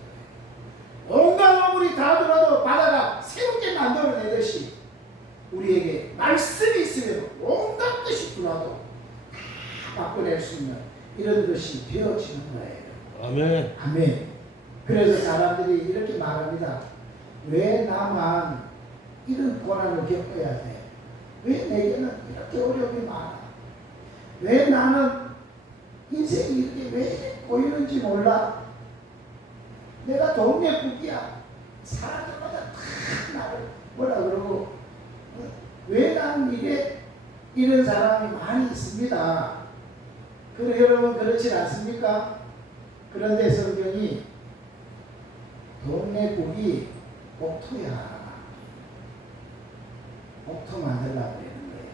거예요. 온갖 아무리 다 들어도 바다가 새롭게 만들어내듯이 우리에게 말씀이 있으면 온갖 것이 들어도 다 바꿔낼 수 있는 이런 것이 되어지는 거예요. 아멘. 아멘. 그래서 사람들이 이렇게 말합니다. 왜 나만 이런 고난을 겪어야 돼? 왜 내게는 이렇게 어려움이 많아? 왜 나는 인생이 이렇게 왜 보이는지 몰라? 내가 동네 북이야. 사람들마다 다 나를 뭐라 그러고 왜 나는 이런 사람이 많이 있습니다. 그래 여러분 그렇지 않습니까? 그런데 성경이 동네 북이 복토야. 복토 만들라고 그러는 거야.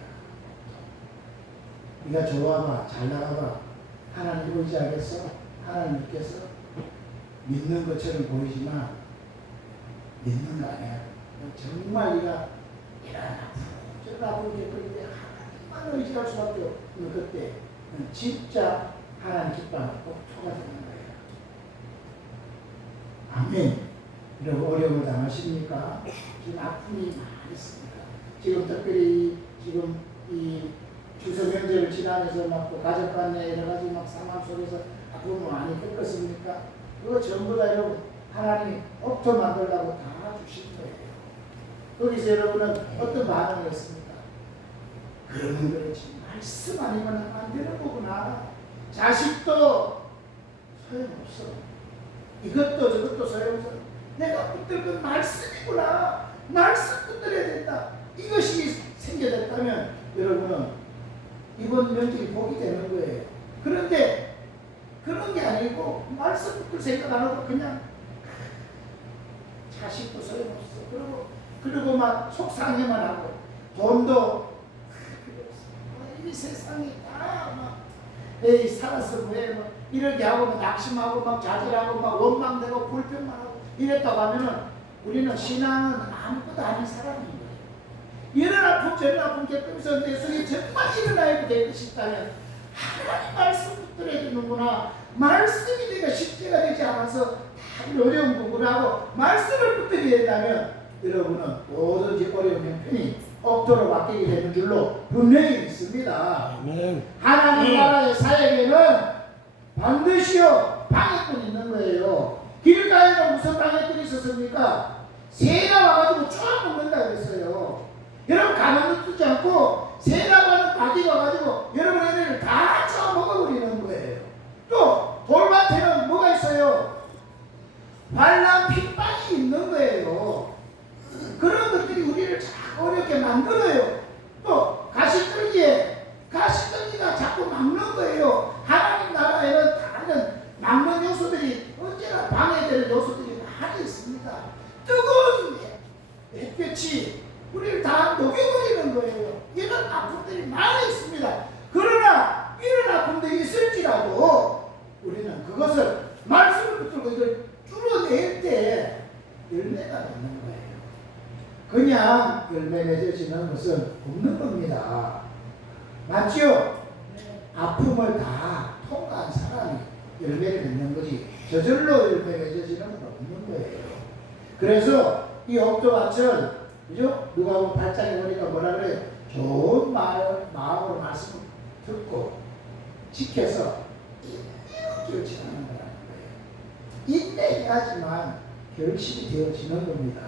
네가 좋아봐, 잘 나가봐. 하나님 보이지 않겠어? 하나님 믿겠어? 믿는 것처럼 보이지만 믿는 거 아니야. 정말 네가 이런 아프고 저런 아프고 그런데 하나님만 의지할 수밖에 없는 그때 진짜 하나님 기뻐하는 복토가 되는 거예요. 아멘. 여러분 어려움을 당하십니까? 지금 아픔이 많이 있습니다. 지금 특별히 지금 이 추석 명절을 지나면서 막 또 가족 간에 여러 가지 막 상황 속에서 아픔을 많이 겪었습니까? 그거 전부 다 여러분 하나님이 업도 만들라고 다 주신 거예요. 거기서 여러분은 어떤 반응을 했습니까? 그러면 그렇지 말씀 아니면 안 되는 거구나. 자식도 소용없어. 이것도 저것도 소용없어. 내가 붙들 건 말씀이구나. 말씀 붙들어야 된다. 이것이 생겨졌다면 여러분은 이번 명절이 복이 되는 거예요. 그런데 그런 게 아니고 말씀 붙들 생각 안 하고 그냥 자식도 소용없어. 그리고 막 속상해만 하고 돈도 이 세상이 다막 에이 살았어 뭐해 뭐 이렇게 하고 막 낙심하고 막 좌절하고 막 원망되고 불평만 하고 이랬다고 하면은 우리는 신앙은 아무것도 아닌 사람인 거예요. 이런 아픔 저런 아픔 겪으면서 내 속에 정말 일어나야 될 것이 있다면 하나님 말씀 붙들어야 되는구나. 말씀이 내가 십자가 되지 않아서 다 어려운 부분하고 말씀을 붙들어야 된다면 여러분은 뭐든지 어려운 형편이 억도로 바뀌게 되는 줄로 분명히 믿습니다. 아멘. 하나님 나라의 사역에는 반드시요 방해꾼이 있는 거예요. 길가에는 무슨 방해꾼이 있었습니까? 새가 와가지고 쭉 먹는다 그랬어요. 여러분 가만히 두지 않고 새가 가는 박이 와가지고 여러분 애를 다 쳐 먹어버리는 거예요. 또 돌밭에는 뭐가 있어요? 발랑 핏방이 있는 거예요. 그런 것들이 우리를 자꾸 어렵게 만들어요. 또 가시떨기가 자꾸 막는 거예요. 하나님 나라에는 다른 막는 요소들이 언제나 방해되는 요소들이 많이 있습니다. 뜨거운 햇볕이 우리를 다 녹여버리는 거예요. 이런 아픔들이 많이 있습니다. 그러나 이런 아픔들이 있을지라도 우리는 그것을 말씀을 붙들고 이걸 뚫어낼 때 열매가 되는 거예요. 그냥 열매 맺어지는 것은 없는 겁니다. 맞죠? 아픔을 다 통과한 사람이 열매를 맺는 거지 저절로 열매 맺어지는 건 없는 거예요. 그래서 이 옥토밭은 그죠? 누가복음 8장에 보니까 뭐라 그래요? 좋은 마음으로 말씀을 듣고 지켜서 인내로 결정하는 거라는 거예요. 인내해야지만 결실이 되어지는 겁니다.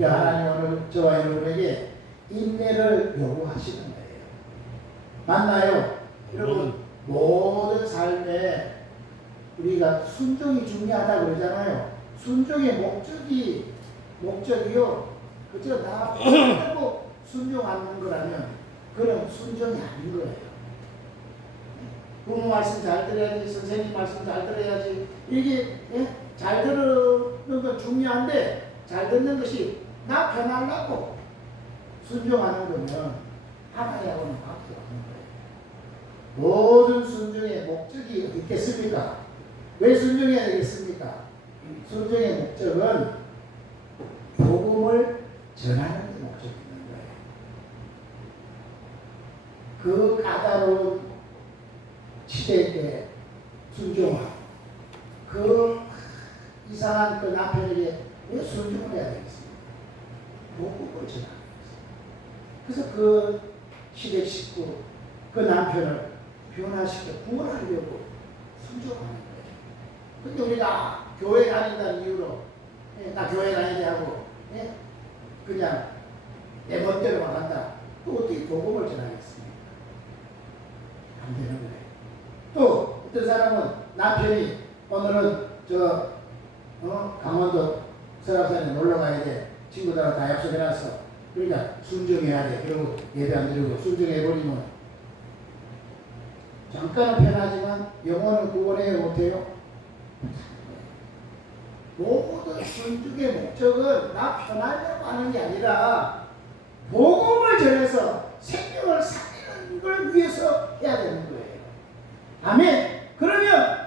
하나님 오늘 저와 여러분에게 인내를 요구하시는 거예요. 맞나요? 여러분 모든 삶에 우리가 순종이 중요하다고 그러잖아요. 순종의 목적이요. 그저 나 하고 순종하는 거라면 그런 순종이 아닌 거예요. 부모 말씀 잘 들어야지, 선생님 말씀 잘 들어야지. 이게 잘 들는 건 중요한데 잘 듣는 것이 나 편하려고 순종하는 거면 하나님하고는 관계가 없는 거예요. 모든 순종의 목적이 있겠습니까? 왜 순종해야 되겠습니까? 순종의 목적은 복음을 전하는 데 목적이 있는 거예요. 그 까다로운 시대 때 순종하고 그 이상한 그 남편에게 왜 순종을 해야 되겠습니까? 복음을 전하는 거예요. 그래서 그 시댁 식구 그 남편을 변화시켜 구원하려고 순종하는 거예요. 근데 우리가 교회 다닌다는 이유로 나 교회 다니게 하고 그냥 내 멋대로만 한다. 또 어떻게 복음을 전하겠습니까? 안 되는 거예요. 또 어떤 사람은 남편이 오늘은 강원도 설악산에 놀러 가야 돼. 친구들하고 다 약속해놨어. 그러니까 순종해야 돼. 그리고 예배 안 드리고 순종해버리면 잠깐은 편하지만 영혼을 구원해야 못해요. 모든 순종의 목적은 나 편하려고 하는 게 아니라 복음을 전해서 생명을 살리는 걸 위해서 해야 되는 거예요. 아멘. 그러면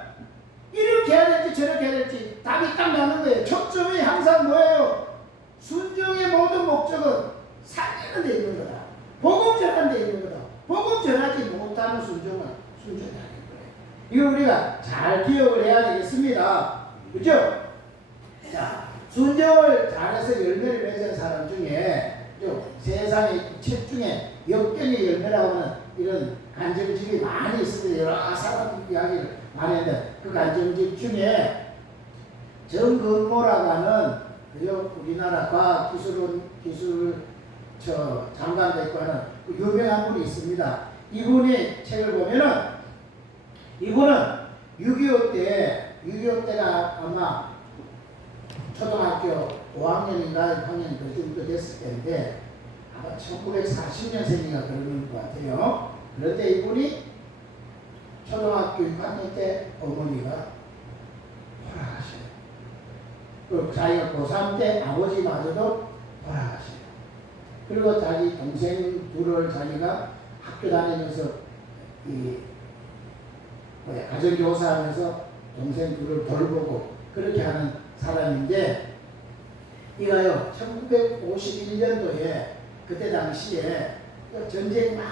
이렇게 해야 될지 저렇게 해야 될지 답이 딱 나는 거예요. 초점이 항상 뭐예요? 순종의 모든 목적은 살리는 데 있는 거다. 복음 전하는 데 있는 거다. 복음 전하지 못하는 순종은 순종이 아닌 거예요. 이걸 우리가 잘 기억을 해야 되겠습니다. 그죠? 자, 순종을 잘해서 열매를 맺은 사람 중에 세상의 책 중에 역경의 열매라고 하는 이런 간증집이 많이 있습니다. 여러 사람 이야기를 많이 했는데 그 간증집 중에 정근모라고 하는 우리나라 과학기술 장관도 있고 하는 유명한 분이 있습니다. 이분이 책을 보면은 이분은 6.25 때가 아마 초등학교 5학년인가 6학년 그 정도 됐을 때인데 아마 1940년생인가 그러는 것 같아요. 그런데 이분이 초등학교 6학년 때 어머니가 돌아가셔요. 그 자기가 고3 때 아버지마저도 돌아가셔요. 그리고 자기 동생 둘을 자기가 학교 다니면서 가정교사하면서 동생 둘을 돌보고 그렇게 하는 사람인데 이가요 1951년도에 그때 당시에 전쟁 막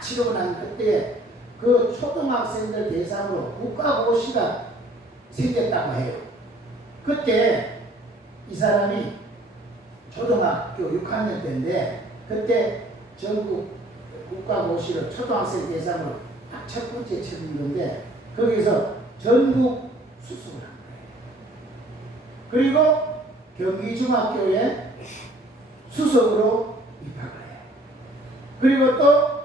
치르고 난 그때 그 초등학생들 대상으로 국가고시가 생겼다고 해요. 그때 이 사람이 초등학교 6학년 때인데 그때 전국 국가고시를 초등학생 대상으로 딱 첫 번째 치른 건데 거기서 전국 수습을 한 거예요. 그리고 경기중학교에 수석으로 입학을 해요. 그리고 또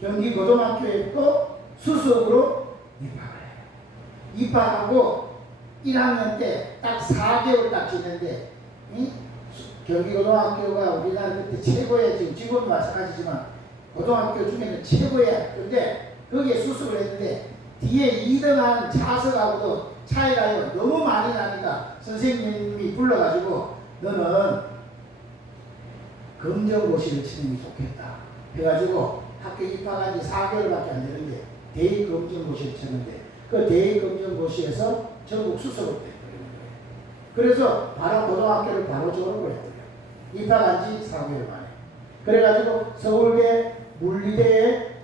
경기고등학교에 또 수석으로 입학을 해요. 입학하고 1학년 때 딱 4개월 딱 지냈는데 경기고등학교가 우리나라 그때 최고의 지금은 마찬가지지만 고등학교 중에는 최고야. 그런데 거기에 수습을 했는데 뒤에 2등한 차석하고도 차이가 너무 많이 나니까 선생님이 불러가지고 너는 검정고시를 치는 게 좋겠다 해가지고 학교 입학한 지 4개월밖에 안 되는데 대입검정고시를 쳤는데 그 대입검정고시에서 전국 수석을 해버리는 거예요. 그래서 바로 고등학교를 바로 졸업을 했어요. 입학한 지 4개월 만에. 그래가지고 서울대 물리대에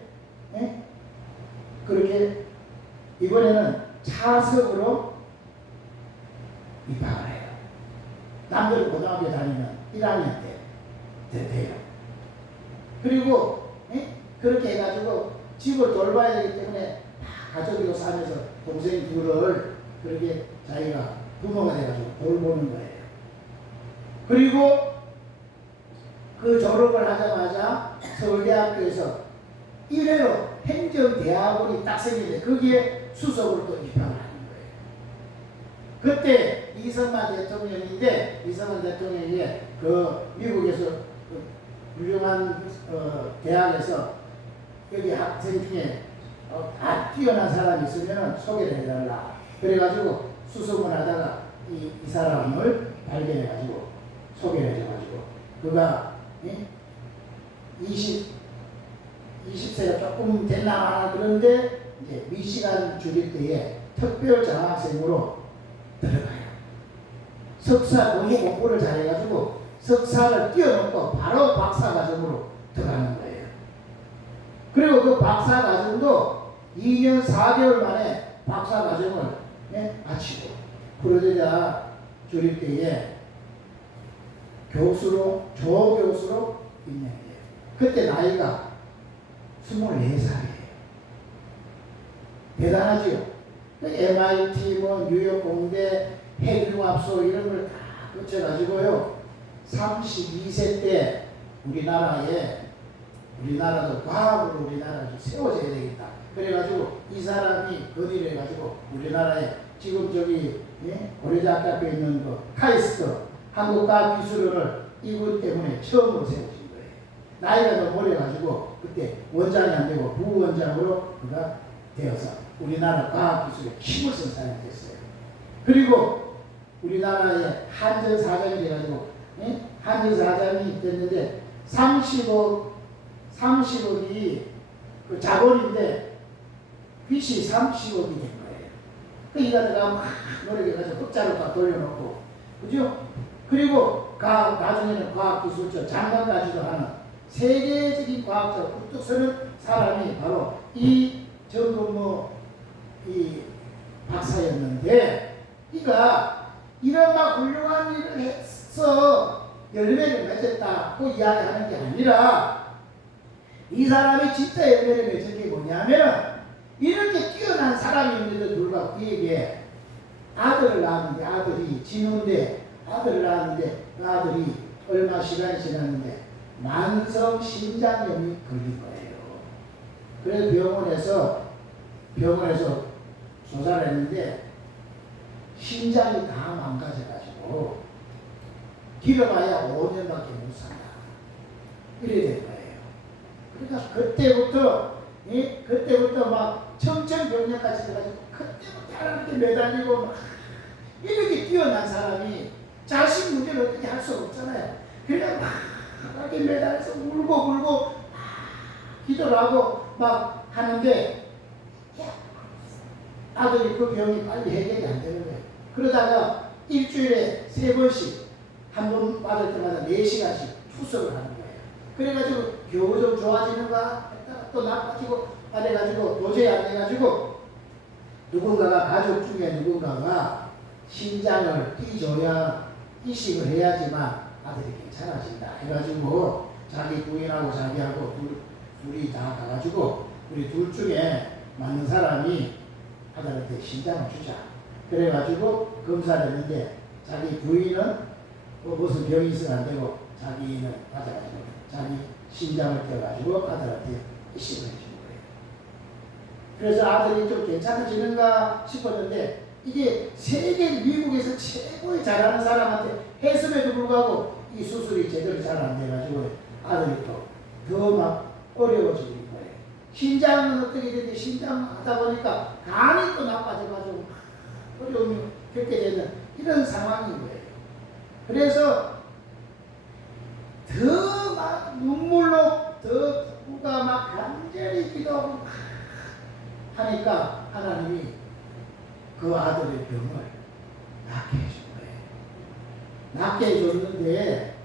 그렇게 이번에는 차석으로 입학을 해요. 남들 고등학교 다니면 1학년 때 돼요. 그리고 그렇게 해가지고 집을 돌봐야 되기 때문에 다 가족이고 사면서 동생 둘을 그렇게 자기가 부모가 돼가지고 돌보는 거예요. 그리고 그 졸업을 하자마자 서울대학교에서 1회로 행정대학원이 딱 생기는데 거기에 수석으로 또 입학을 하는 거예요. 그때 이승만 대통령인데 이승만 대통령이 그 미국에서 그 유명한 대학에서 여기 학생 중에 뛰어난 사람이 있으면 소개를 해달라. 그래가지고 수석을 하다가 이 사람을 발견해가지고 소개를 해줘가지고 그가 20세가 조금 됐나 마나 그런데 이제 미시간 주립대에 특별 장학생으로 들어가요. 석사 너무 공부를 잘해가지고 석사를 뛰어넘고 바로 박사 과정으로 들어가는 거예요. 그리고 그 박사 과정도 2년 4개월 만에 박사 과정을 마치고 그러자 주립대에 교수로 조교수로 임명해요. 그때 나이가 24살이에요. 대단하지요. MIT, 뉴욕 공대, 핵융합소 이런 걸 다 거쳐가지고요. 32세 때 우리나라도 과학으로 우리나라를 세워져야 되겠다. 그래가지고 이 사람이 건의를 해가지고 우리나라에 지금 고려대학교에 있는 그 카이스트 한국과학기술원을 이분 때문에 처음으로 세우신 거예요. 나이가 너무 어려가지고 그때 원장이 안 되고 부원장으로 그가 되어서 우리나라 과학기술에 힘을 쓴 사람이 됐어요. 그리고 우리나라에 한전사장이 돼가지고 한전사장이 됐는데 30억이 그 자본인데 빚이 30억이 된 거예요. 그 이가다가 막 노력해가지고 흑자로 다 돌려놓고 그죠? 그리고 나중에는 과학기술자 장관까지도 하는 세계적인 과학자 뚝뚝 서는 사람이 바로 이 정근모 이 박사였는데 이가 이런 막 훌륭한 일을 했어. 열매를 맺었다 그 이야기하는 게 아니라 이 사람이 진짜 열매를 맺은 게 뭐냐면 이렇게 뛰어난 사람임에도 불구하고 그에게 아들을 낳았는데 아들이 진우인데 아들을 낳았는데 그 아들이 얼마 시간이 지났는데 만성 심장염이 걸린 거예요. 그래서 병원에서 조사를 했는데 심장이 다 망가져가지고 길어봐야 5년밖에 못 산다. 이래 된 거예요. 그러니까 그때부터 막 청천벽력까지 돼가지고 그때부터 하나님께 매달리고 막 이렇게 뛰어난 사람이 자식 문제를 어떻게 할 수 없잖아요. 그냥 막 이렇게 매달려서 울고 기도를 하고 막 하는데 아들이 그 병이 빨리 해결이 안 되는 거예요. 그러다가 일주일에 3번씩 한 번 받을 때마다 4시간씩 투석을 하는 거예요. 그래가지고 겨우 좀 좋아지는가 했다가 또 나빠지고 그래가지고 도저히 안 돼가지고 누군가가 가족 중에 누군가가 심장을 뛰줘야 이식을 해야지만 아들이 괜찮아진다 해가지고 자기 부인하고 자기하고 둘이 다 가가지고 우리 둘 중에 맞는 사람이 아들한테 심장을 주자. 그래가지고 검사를 했는데 자기 부인은 무슨 병이 있으면 안 되고 자기는 맞아가지고 자기 심장을 떼어가지고 아들한테 이식을 해준 거예요. 그래서 아들이 좀 괜찮아지는가 싶었는데 이게 세계 미국에서 최고의 잘하는 사람한테 했음에도 불구하고 이 수술이 제대로 잘 안 돼가지고 아들이 또 더 막 어려워지는 거예요. 신장은 어떻게 되는데 신장 하다 보니까 간이 또 나빠져가지고 어려움이 겪게 되는 이런 상황인 거예요. 그래서 더 막 눈물로 더 누가 막 간절히 기도하고 하니까 하나님이 그 아들의 병을 낫게 해준 거예요. 낫게 해줬는데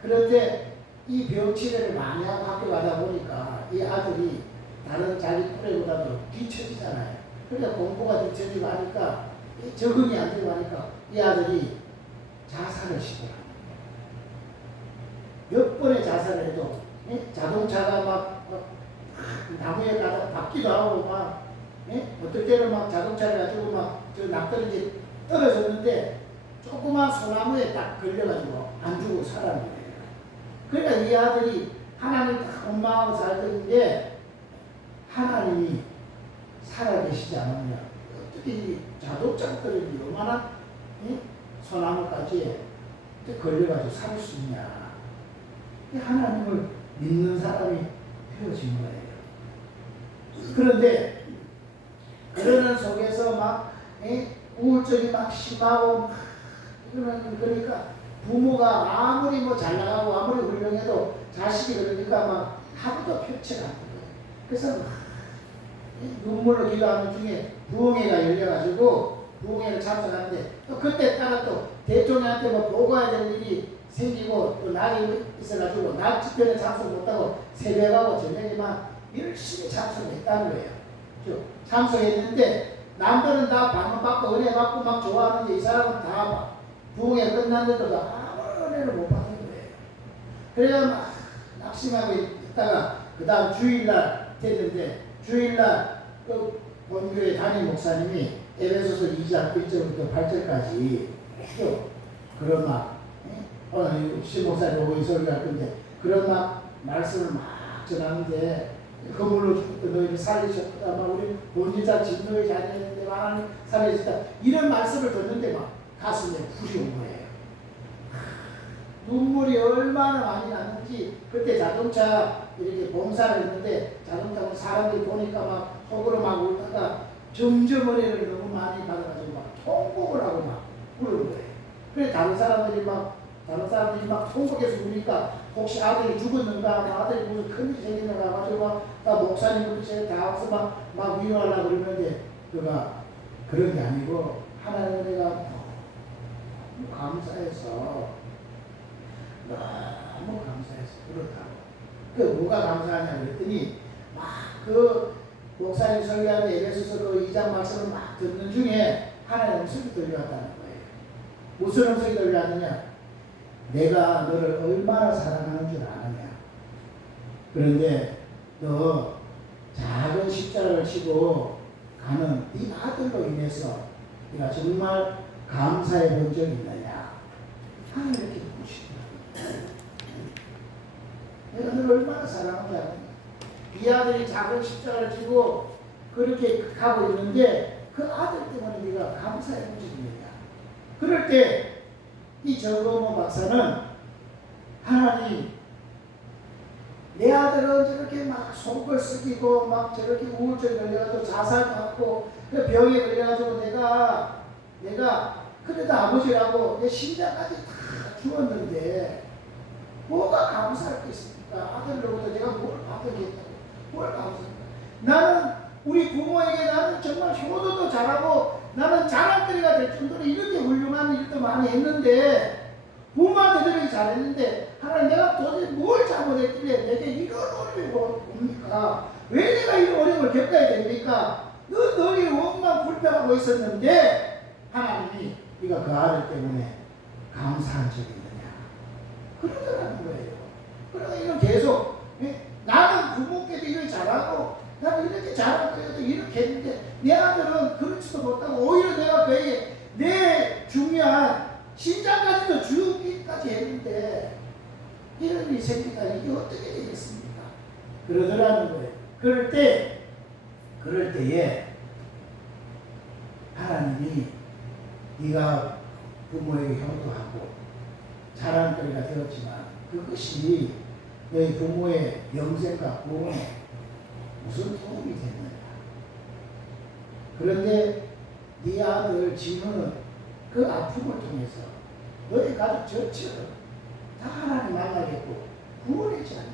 그런데 이 병 치료를 많이 하고 학교 가다 보니까 이 아들이 다른 자기 또래보다도 뒤처지잖아요. 그러니까 공부가 뒤처지고 하니까 적응이 안 되고 하니까 이 아들이 자살을 시도합니다. 몇 번의 자살을 해도 자동차가 막 나무에 가다 박기도 하고 막 어떨 때는 막 자동차를 가지고 막 저 낙떨어지 떨어졌는데 조그만 소나무에 딱 걸려가지고 안 죽고 살아는 거예요. 그러니까 이 아들이 하나님 딱 원망하고 살던데 하나님이 살아계시지 않으면 어떻게 이 자동차가 떨어지 요만한 소나무까지 걸려가지고 살 수 있냐. 하나님을 믿는 사람이 되어진 거예요. 그런데 그러는 속에서 막 우울증이 막 심하고 그러니까 부모가 아무리 뭐 잘 나가고 아무리 훌륭해도 자식이 그러니까 막 하루도 표체가 안 돼요. 그래서 막 눈물로 기도하는 중에 부흥회가 열려가지고 부흥회를 참석하는데 또 그때 따라 또 대통령한테 뭐 보고해야 될 일이 생기고 또 날이 있어가지고 날 집회는 참석 못하고 새벽하고 저녁에만 열심히 참석했다는 거예요. 참석했는데 남들은 다 방문받고 은혜 받고 막 좋아하는데 이 사람은 다 부흥회 끝났는데도 아무 은혜를 못 받는 거예요. 그래서 막 낙심하고 있다가 그 다음 주일날 됐는데 주일날 또 본교회 담임 목사님이 에베소서 2장 1절부터 8절까지 또 그런 막 오늘 신목사님 오고 설교할 건데 그런 막 말씀을 막 전하는데 그물로 죽었던 너희를 살리셨다 막 우리 본질자 진노의 자녀였는데 하나님 살리셨다 이런 말씀을 듣는데 막 가슴에 불이 온 거예요. 눈물이 얼마나 많이 났는지 그때 자동차 이렇게 봉사를 했는데 자동차 사람들이 보니까 막 속으로 막 울다가 점점 은혜를 너무 많이 받아가지고 막 통곡을 하고 막 우는 거예요. 그래 다른 사람들이 막 통곡해서 우니까 혹시 아들이 죽었는가, 아들이 무슨 큰일이 생겼는가 가지고 막 목사님들이 다 와서 막 위로하려고 그러는데 그가 그런 게 아니고 하나님 은혜가 너무 감사해서 그렇다고. 그 뭐가 감사하냐 그랬더니 막 그 목사님 설교하는 에베소서 2장 말씀을 막 듣는 중에 하나님 음성이 들려왔다는 거예요. 무슨 음성이 들려왔느냐? 내가 너를 얼마나 사랑하는 줄 아느냐. 그런데 너 작은 십자가를 지고 가는 네 아들로 인해서 네가 정말 감사해 본 적이 있느냐. 하나님 이렇게 묻시더라고요. 내가 너를 얼마나 사랑하는지 아느냐. 이 아들이 작은 십자가를 지고 그렇게 가고 있는데 그 아들 때문에 네가 감사해 본 적이 있느냐. 그럴 때 이 정건모 박사는 하나님, 내 아들은 저렇게 막 속을 썩이고 막 저렇게 우울증 걸려가지고 자살하고 그 병에 걸려가지고 내가 그래도 아버지라고 내 심장까지 다 주었는데 뭐가 감사할 게 있습니까? 아들로부터 내가 뭘 받겠다고, 뭘 감사합니까? 나는 우리 부모에게 나는 정말 효도도 잘하고 나는 자랑거리가 될 정도로 이렇게 훌륭한 일도 많이 했는데 부모한테 이렇게 잘했는데 하나님 내가 도대체 뭘 잘못했길래 내게 이런 어려움이 옵니까? 왜 내가 이런 어려움을 겪어야 됩니까? 너희 원만 불평하고 있었는데 하나님이 네가 그 아들 때문에 감사한 적이 있느냐 그러더라는 거예요. 그러니까 이건 계속 나는 부모께도 이렇게 잘하고 나는 이렇게 잘할 거여도 이렇게 했는데 내 아들은 그렇지도 못하고 오히려 내가 그에게 내 중요한 신장까지도 주기까지 했는데 이런 일이 생기니까 이게 어떻게 되겠습니까? 그러더라는 거예요. 그럴 때에 하나님이 네가 부모에게 효도하고 자랑거리가 되었지만 그것이 너희 부모의 영생과 구원에 무슨 도움이 됐느냐. 그런데 네 아들 진우는 그 아픔을 통해서 너희 가족 전체를 다 하나님 만나겠고 구원했지 않느냐.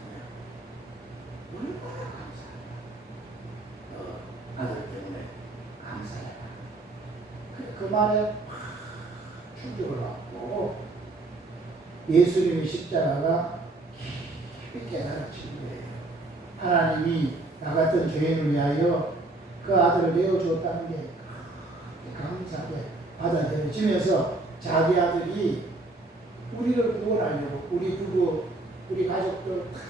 얼마나 감사하냐. 너 아들 때문에 감사해라. 그 말에 충격을 받고 예수님의 십자가가 깊이 깨달아진 거예요. 하나님이 나 같은 죄인을 위하여 그 아들을 내어주었다는 게 감사하게 받아들여지면서 자기 아들이 우리를 구원하려고 우리 부부 우리 가족들 다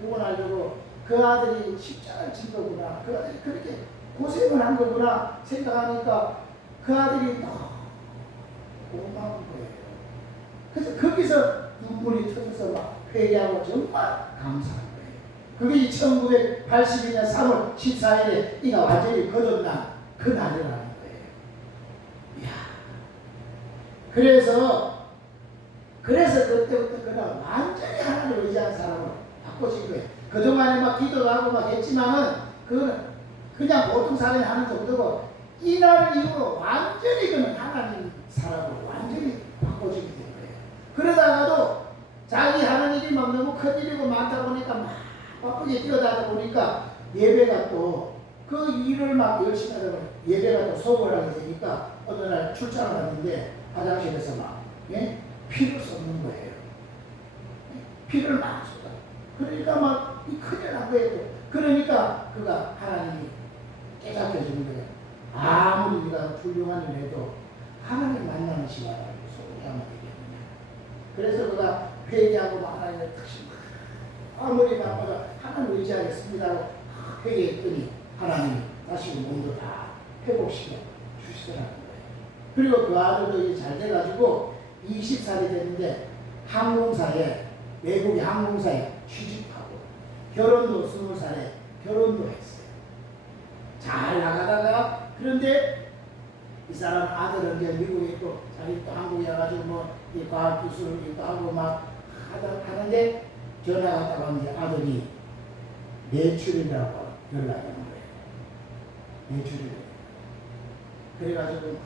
구원하려고 그 아들이 십자가를 진 거구나 그 아들이 그렇게 고생을 한 거구나 생각하니까 그 아들이 너무 고마운 거예요. 그래서 거기서 눈물이 터져서 막 회개하고 정말 감사한 거예요. 그게 1982년 3월 14일에 이가 완전히 거듭난 그 날이라는 거예요. 이야. 그래서 그때부터 그는 완전히 하나님을 의지한 사람으로 바꿔진 거예요. 그동안에 막 기도도 하고 막 했지만은 그거는 그냥 보통 사람이 하는 정도고 이날 이후로 완전히 그는 하나님 사람으로 완전히 바꿔지게 된 거예요. 그러다가도 자기 하는 일이 막 너무 큰 일이고 많다 보니까 막 바쁘게 뛰어다니다 보니까 예배가 또 그 일을 막 열심히 하다 보니 예배가 또 소홀 하게 되니까 어느 날 출장을 갔는데 화장실에서 막 피를 쏟는 거예요. 피를 막 쏟아. 그러니까 막 큰일 난 거예요. 그러니까 그가 하나님이 깨닫게 해주는 거예요. 아무리 네가 훌륭한 일을 해도 하나님 만나는 시간을 소홀하면 되겠느냐. 그래서 그가 회개하고 하나님의 특심 아무리 바빠도 하나님 의지하겠습니다라고 회개했더니 하나님이 다시 몸도 다 회복시켜 주시더라는 거예요. 그리고 그 아들도 이제 잘 돼가지고 20살이 됐는데 항공사에 외국의 항공사에 취직하고 결혼도 20살에 결혼도 했어요. 잘 나가다가 그런데 이 사람 아들은 이제 미국에 또 자기 또 한국에 와가지고 뭐 이 과학기술 또 하고 막 하는데 전화가 왔다가 왔는데 아들이 뇌출이라고 연락이 온 거예요. 뇌출이. 그래가지고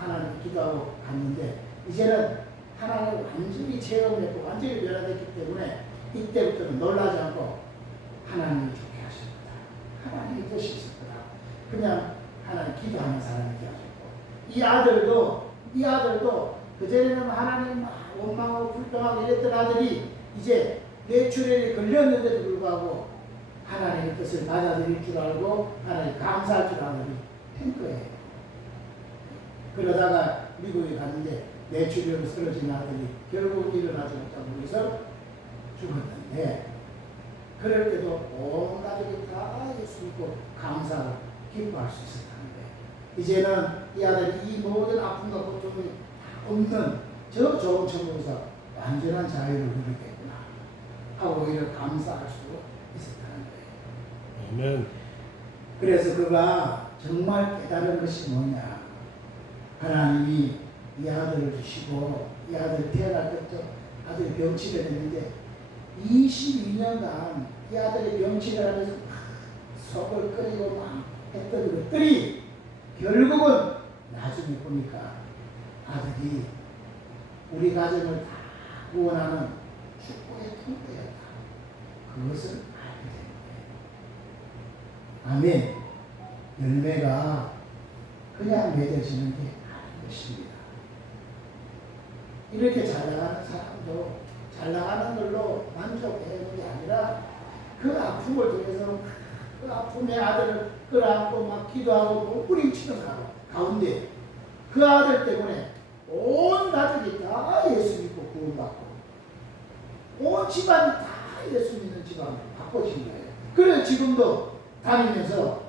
하나님 기도하고 갔는데 이제는 하나님을 완전히 체험했고 완전히 변화됐기 때문에 이때부터는 놀라지 않고 하나님이 좋게 하실 거다. 하나님의 뜻이 있을 거다. 그냥 하나님 기도하는 사람이 되어졌고 이 아들도 그전에는 하나님 원망하고 불평하고 이랬던 아들이 이제 뇌출혈에 걸렸는데도 불구하고 하나님의 뜻을 받아들일 줄 알고 하나님 감사할 줄 알고 된 거예요. 그러다가 미국에 갔는데 뇌출혈로 쓰러진 아들이 결국 일어나지 못하고 그래서 죽었는데 그럴 때도 온 가족이 다 예수 믿고 감사하고 기뻐할 수 있었다는데 이제는 이 아들이 이 모든 아픔과 고통이 다 없는 저 좋은 천국에서 완전한 자유를 누리겠구나 하고 오히려 감사할 수 있었다는 거예요. 아멘. 그래서 그가 정말 깨달은 것이 뭐냐. 하나님이 이 아들을 주시고 이 아들이 태어날 때부터 아들이 병치를 했는데 22년간 이 아들이 병치를 하면서 막 속을 끓이고 막 했던 것들이 결국은 나중에 보니까 아들이 우리 가정을 다 구원하는 축복의 통로였다. 그것을 알게 된 거예요. 아멘. 열매가 그냥 맺어지는 게 아닌 것입니다. 이렇게 잘 나가는 사람도 잘 나가는 걸로 만족되는 게 아니라 그 아픔을 통해서 그 아픔의 아들을 끌어안고 막 기도하고 뿌림치는 가운데 그 아들 때문에 온 가족이 다 예수 믿고 구원받고 온 집안이 다 예수 믿는 집안으로 바꿔진 거예요. 그래서 지금도 다니면서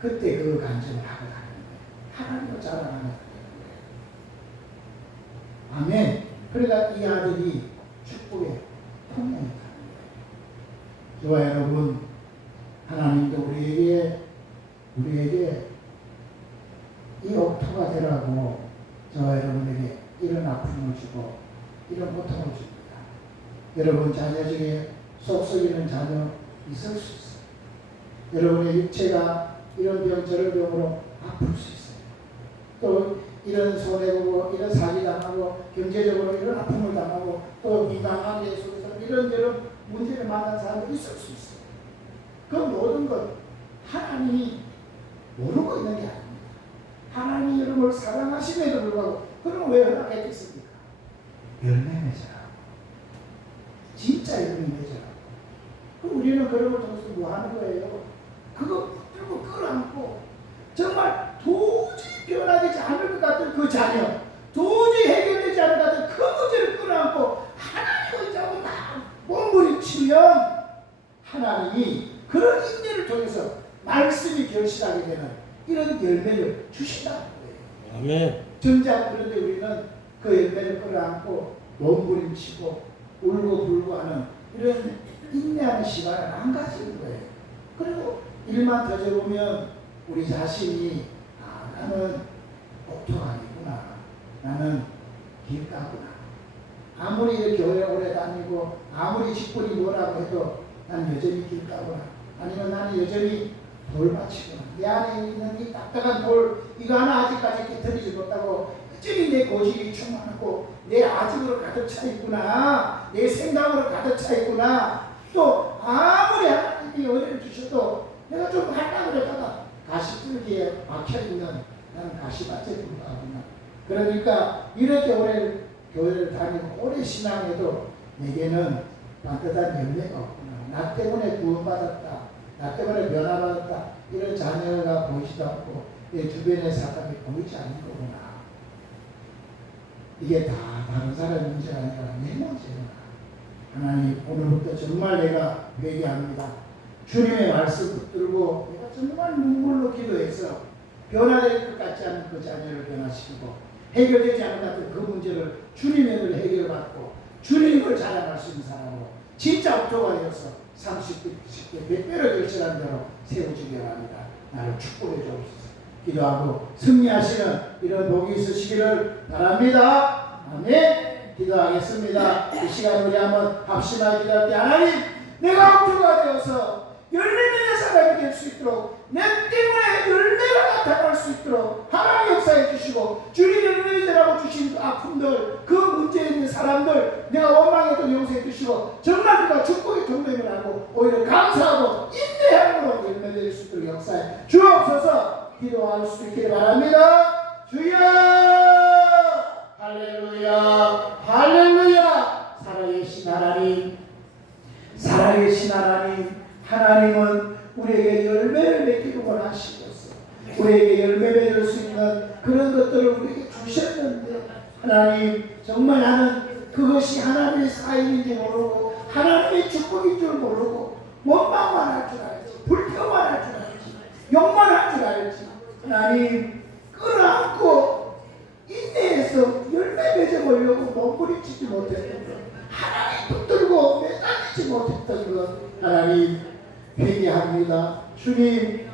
그때 그 간증을 하고 다니는 거예요. 하나님을 자랑하는 거예요. 아멘. 그러니까 이 아들이 축복의 통로였다는 거예요. 저와 여러분, 하나님도 우리에게 이 옥토가 되라고 저와 여러분에게 이런 아픔을 주고 이런 고통을 줍니다. 여러분 자녀 중에 속 썩이는 자녀 있을 수 있어요. 여러분의 육체가 이런 병 저런 병으로 아플 수 있어요. 또 이런 손해보고 이런 사기당하고 경제적으로 이런 아픔을 당하고 또 민망하게 속에서 이런저런 문제를 만난 사람들이 있을 수 있어요. 그 모든 것 하나님이 모르고 있는 게 아닙니다. 하나님이 여러분을 사랑하심에도 불구하고 그럼 왜 허락했겠습니까? 열매 맺으라고. 진짜 열매 맺으라고. 우리는 그런 걸 통해서 뭐 하는 거예요? 그거 붙들고 끌어안고 정말 도저히 변화되지 않을 것 같은 그 자녀, 도저히 해결되지 않을 것 같은 그 문제를 끌어안고 하나님의 자고 다 몸부림치면 하나님이 그런 인내를 통해서 말씀이 결실하게 되는 이런 열매를 주신다는 거예요. 아멘. 정작 그런데 우리는 그 열매를 끌어안고 몸부림치고 울고 불고 하는 이런 인내하는 시간을 안 가지는 거예요. 그리고 일만 더져보면 우리 자신이 나는 옥토가 아니구나. 나는 길가구나. 아무리 이렇게 오래 다니고 아무리 직분이 뭐라고 해도 나는 여전히 길가구나. 아니면 나는 여전히 돌밭이구나. 내 안에 있는 이 딱딱한 돌 이거 하나 아직까지 깨뜨리지 못하고 여전히 내 고집이 충만하고 내 아집으로 가득 차 있구나. 내 생각으로 가득 차 있구나. 또 아무리 하나님이 은혜를 주셔도 내가 좀 하려고 그러다가 가시줄기에 박혀있는 나는 가시밭에 불과하구나. 그러니까 이렇게 오래 교회를 다니고 오래 신앙해도 내게는 반듯한 열매가 없구나. 나 때문에 구원받았다. 나 때문에 변화받았다. 이런 자녀가 보이지도 않고 내 주변의 사람이 보이지 않는 거구나. 이게 다 다른 사람의 문제가 아니라 내 문제구나. 하나님 오늘부터 정말 내가 회개합니다. 주님의 말씀 붙들고 내가 정말 눈물로 기도해서 변화될 것 같지 않은 그 자녀를 변화시키고 해결되지 않은 것 같은 그 문제를 주님의 은혜로 해결받고 주님을 자랑할 수 있는 사람으로 진짜 옥토가 되어서 30배, 10배, 100배로 결실하는 대로 세워주기 바랍니다. 나를 축복해 주옵소서. 기도하고 승리하시는 이런 복이 있으시기를 바랍니다. 아멘. 기도하겠습니다. 이 시간 우리 한번 합심하게 기도할 때 하나님 내가 옥토가 되어서 열매 맺는 사람이 될 수 있도록 내 때문에 열매가 나타날 수 있도록 하나님 역사해 주시고 주님 열매라고 주신 그 아픔들 그 문제에 있는 사람들 내가 원망해도 용서해 주시고 정말 우리가 축복의 경험을 하고 오히려 감사하고 인내함으로 열매 맺을 수 있도록 역사해 주옵소서. 기도할 수 있기를 바랍니다. 주여 할렐루야 할렐루야. 살아계신 하나님 살아계신 하나님 하나님은 우리에게 열매를 맺기를 원하시겠어. 우리에게 열매 맺을 수 있는 그런 것들을 우리에게 주셨는데 하나님 정말 나는 그것이 하나님의 사인인지 모르고 하나님의 축복인 줄 모르고 원망만 할 줄 알지, 불평만 할 줄 알지, 욕만 할 줄 알지. 하나님 끌어안고 인내해서 열매 맺어보려고 몸부림치지 못했던 것, 하나님 붙들고 매달리지 못했던 것, 하나님 회개합니다. 주님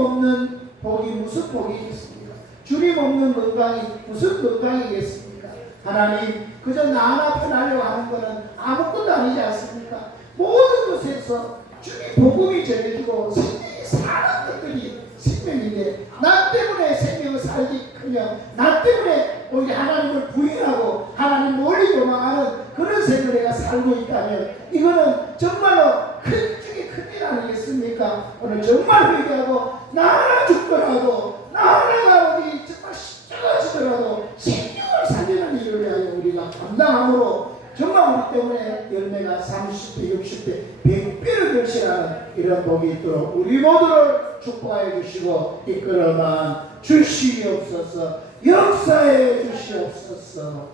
없는 복이 무슨 복이겠습니까? 주님 없는 건강이 무슨 건강이겠습니까? 하나님 그저 나 하나 편하려고 하는 것은 아무것도 아니지 않습니까? 모든 것에서 주님 복음이 전해지고 생명이 사는 것들이 생명인데 나 때문에 생명을 살기커녕 나 때문에 오히려 하나님을 부인하고 하나님 멀리 도망하는 그런 생을 내가 살고 있다면 이거는 정말로 큰 중에 큰일 아니겠습니까? 오늘 정말 회개하고 나 하나 죽더라도 나 하나가 어디 정말 십자가 지더라도 생명을 살리는 일을 위하여 우리가 감당함으로 정말 우리 때문에 열매가 30배, 60배, 100배를 결실하는 이런 복이 있도록 우리 모두를 축복하여 주시고 이끌어만 주시옵소서. 역사해 주시옵소서.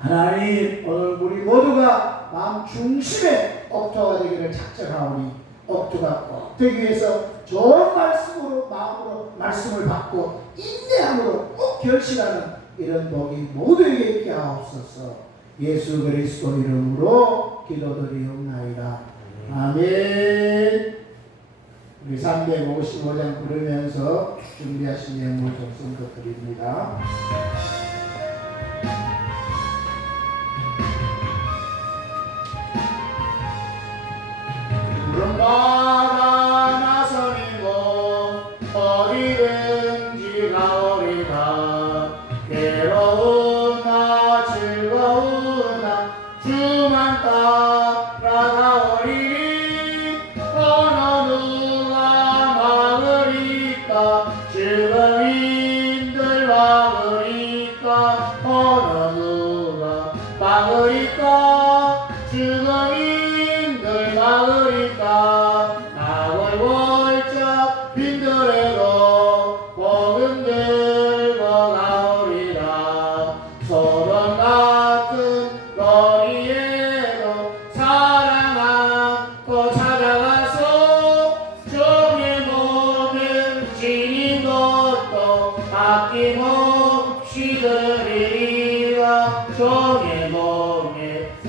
하나님 오늘 우리 모두가 마음 중심의 옥토가 되기를 작정하오니 옥토가 꼭 되기 위해서 좋은 말씀으로 마음으로 말씀을 받고 인내함으로 꼭 결실하는 이런 복이 모두에게 있게 하옵소서. 예수 그리스도 이름으로 기도드리옵나이다. 아멘. 우리 355장 부르면서 준비하신 예물 접선 드립니다. 바다 나선이고 어디든지 가오리다. 괴로우나 즐거우나 주만 따라가오리니 어느 누가 막으리까 주거인들 막으리까 어느 누가 막으리까 주거인들 막으리까 악을 월짝 빈들에도 복음 들고 가오리라. 소돔 같은 거리에도 사랑하고 찾아가서 종의 몸을 지닌 것도 아낌없이 드리리라. 종의 몸에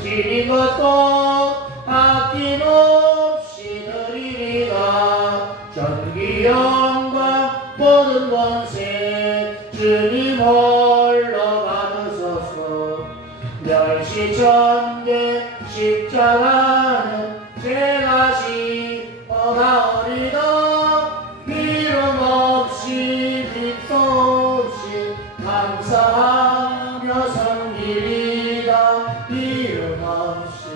지닌 것도 아낌없이 드리리라. 전기 영광 모든 권세 주님 홀로 받으소서. 멸시전대 십자가는 제가 짚어가오리다. 미움 없이 빚도 없이 감사하며 섬기리다. 미움 없이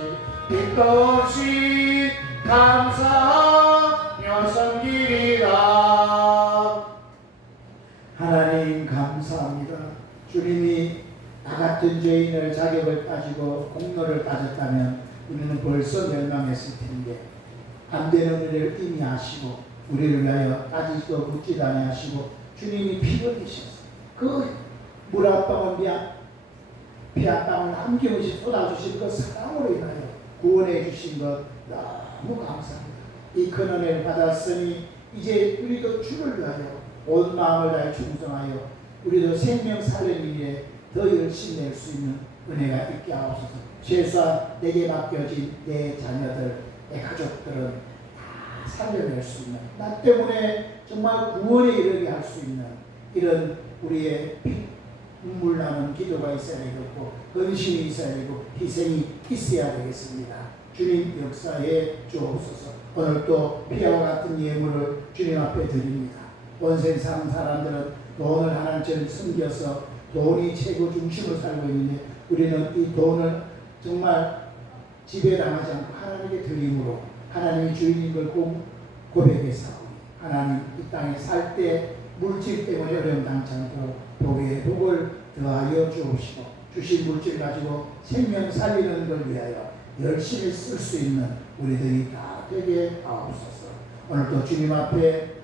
빚도 없이 감사하며 섬기리다. 하나님 감사합니다. 주님이 나 같은 죄인을 자격을 따지고 공로를 따졌다면 우리는 벌써 멸망했을 텐데 안 되는 일을 이미 아시고 우리를 위하여 따지지도 묻지도 아니하시고 주님이 피 흘리셨어요. 그 물 한 방울 피 한 방울 남김없이 쏟아주신 그 사랑으로 인하여 구원해 주신 것 너무 감사합니다. 이 큰 은혜를 받았으니 이제 우리도 주를 위하여 온 마음을 다해 충성하여 우리도 생명 살리는 일에 더 열심히 낼 수 있는 은혜가 있게 하옵소서. 최소한 내게 맡겨진 내 자녀들, 내 가족들은 다 살려낼 수 있는, 나 때문에 정말 구원에 이르게 할 수 있는 이런 우리의 눈물 나는 기도가 있어야 되겠고 헌신이 있어야 되고 희생이 있어야 되겠습니다. 주님 역사에 주옵소서. 오늘 또 피와 같은 예물을 주님 앞에 드립니다. 온 세상 사람들은 돈을 하나님처럼 숨겨서 돈이 최고 중심으로 살고 있는데 우리는 이 돈을 정말 지배당하지 않고 하나님께 드림으로 하나님의 주인인 걸 고백해서 하나님 이 땅에 살 때 물질 때문에 어려움 당치 않도록 복의 복을 더하여 주옵시고 주신 물질 가지고 생명 살리는 걸 위하여 열심히 쓸 수 있는 우리들이 다 되게 하옵소서. 오늘도 주님 앞에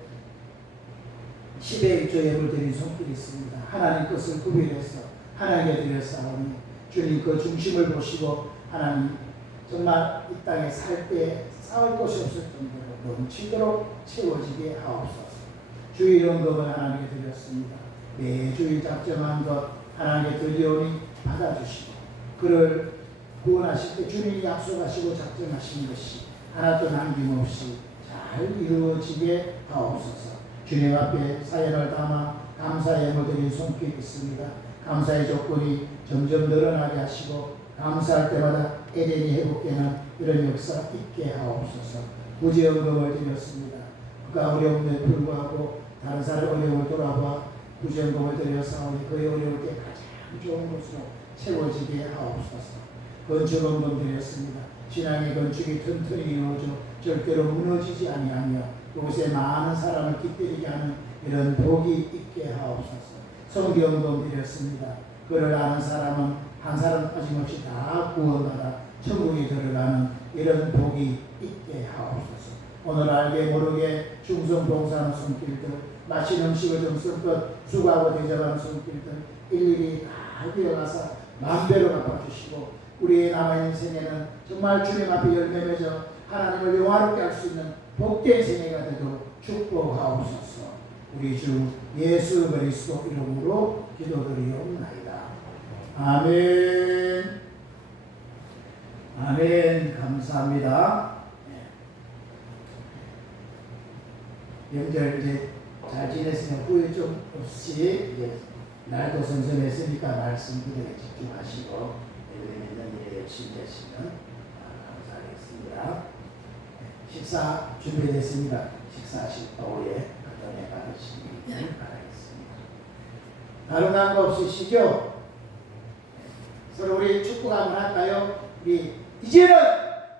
10의 1조 예물 드린 손길이 있습니다. 하나님 것을 구별해서 하나님께 드렸사오니 주님 그 중심을 보시고 하나님 정말 이 땅에 살 때 싸울 곳이 없을 정도로 넘치도록 채워지게 하옵소서. 주의 연금을 하나님께 드렸습니다. 매주일 작정한 것 하나님께 드리오니 받아주시고 그를 구원하실 때 주님이 약속하시고 작정하신 것이 하나도 남김없이 잘 이루어지게 하옵소서. 주님 앞에 사연을 담아 감사의 예물드린 손길이 있습니다. 감사의 조건이 점점 늘어나게 하시고 감사할 때마다 에덴이 회복되는 이런 역사 있게 하옵소서. 구제연금을 드렸습니다. 그가 어려움에 불구하고 다른 사람의 어려움을 돌아봐 구제연금을 드렸사오니 그의 어려울 때 가장 좋은 곳으로 채워지게 하옵소서. 건축연금 드렸습니다. 신앙의 건축이 튼튼히 이루어져 절대로 무너지지 아니하며 그곳에 많은 사람을 기쁘게 하는 이런 복이 있게 하옵소서. 성경연금 드렸습니다. 그를 아는 사람은 한 사람 빠짐없이 다 구원받아 천국에 들어가는 이런 복이 있게 하옵소서. 오늘 알게 모르게 충성 봉사하는 손길들, 맛있는 음식을 정성껏 수고하고 대접하는 손길들 일일이 다 되어가서 마음대로 갚아주시고 우리의 남아있는 인생에는 정말 주님 앞에 열매 맺어 하나님을 영화롭게 할 수 있는 복된 생애가 되도록 축복하옵소서. 우리 주 예수 그리스도 이름으로 기도드리옵나이다. 아멘. 아멘. 감사합니다. 명절 이제 잘 지냈으면 후회 좀 없이 이제 날도 선선했으니까 말씀 그대로 집중하시고 내년에 있는 일에 열심히 하시면 감사하겠습니다. 식사 준비됐습니다. 식사하실 오후에 가정에 가시길 바라겠습니다. 다른 거 없으시죠? 서로 우리 축복 한번 할까요? 우리 이제는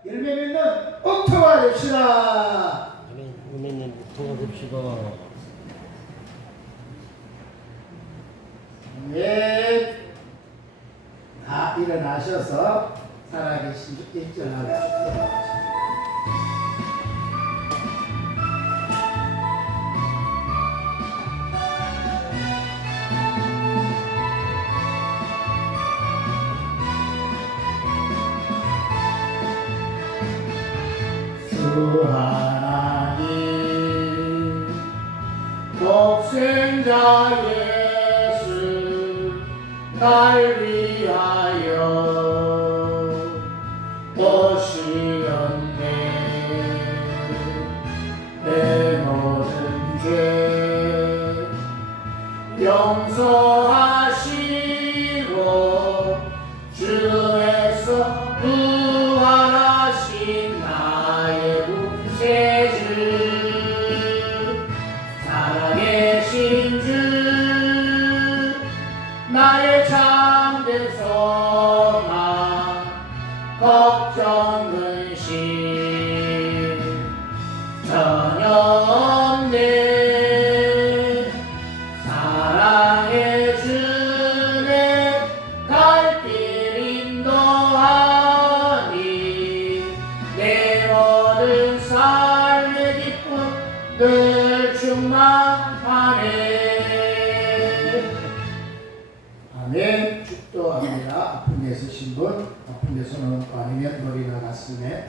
열매 맺는 옥토가 됩시다. 아멘. 도와줍시다. 네. 다 일어나셔서 살아계신 주께 입절하겠습니다. 주 하나님 독생자 예수 날 위하여 오시었네. 내 모든 죄 용서하시고 주에서 부활하신 나의 구세주 살아계신 주 나의 참된 소망 걱정 근심 전혀 없네. 사랑해 주네 갈 길 인도하니 내 모든 삶의 기쁨 늘 충만하네. 아멘. 축도합니다. 아픈 데 있으신 분, 아픈 데 손을 얹고 아니면 머리가 가슴에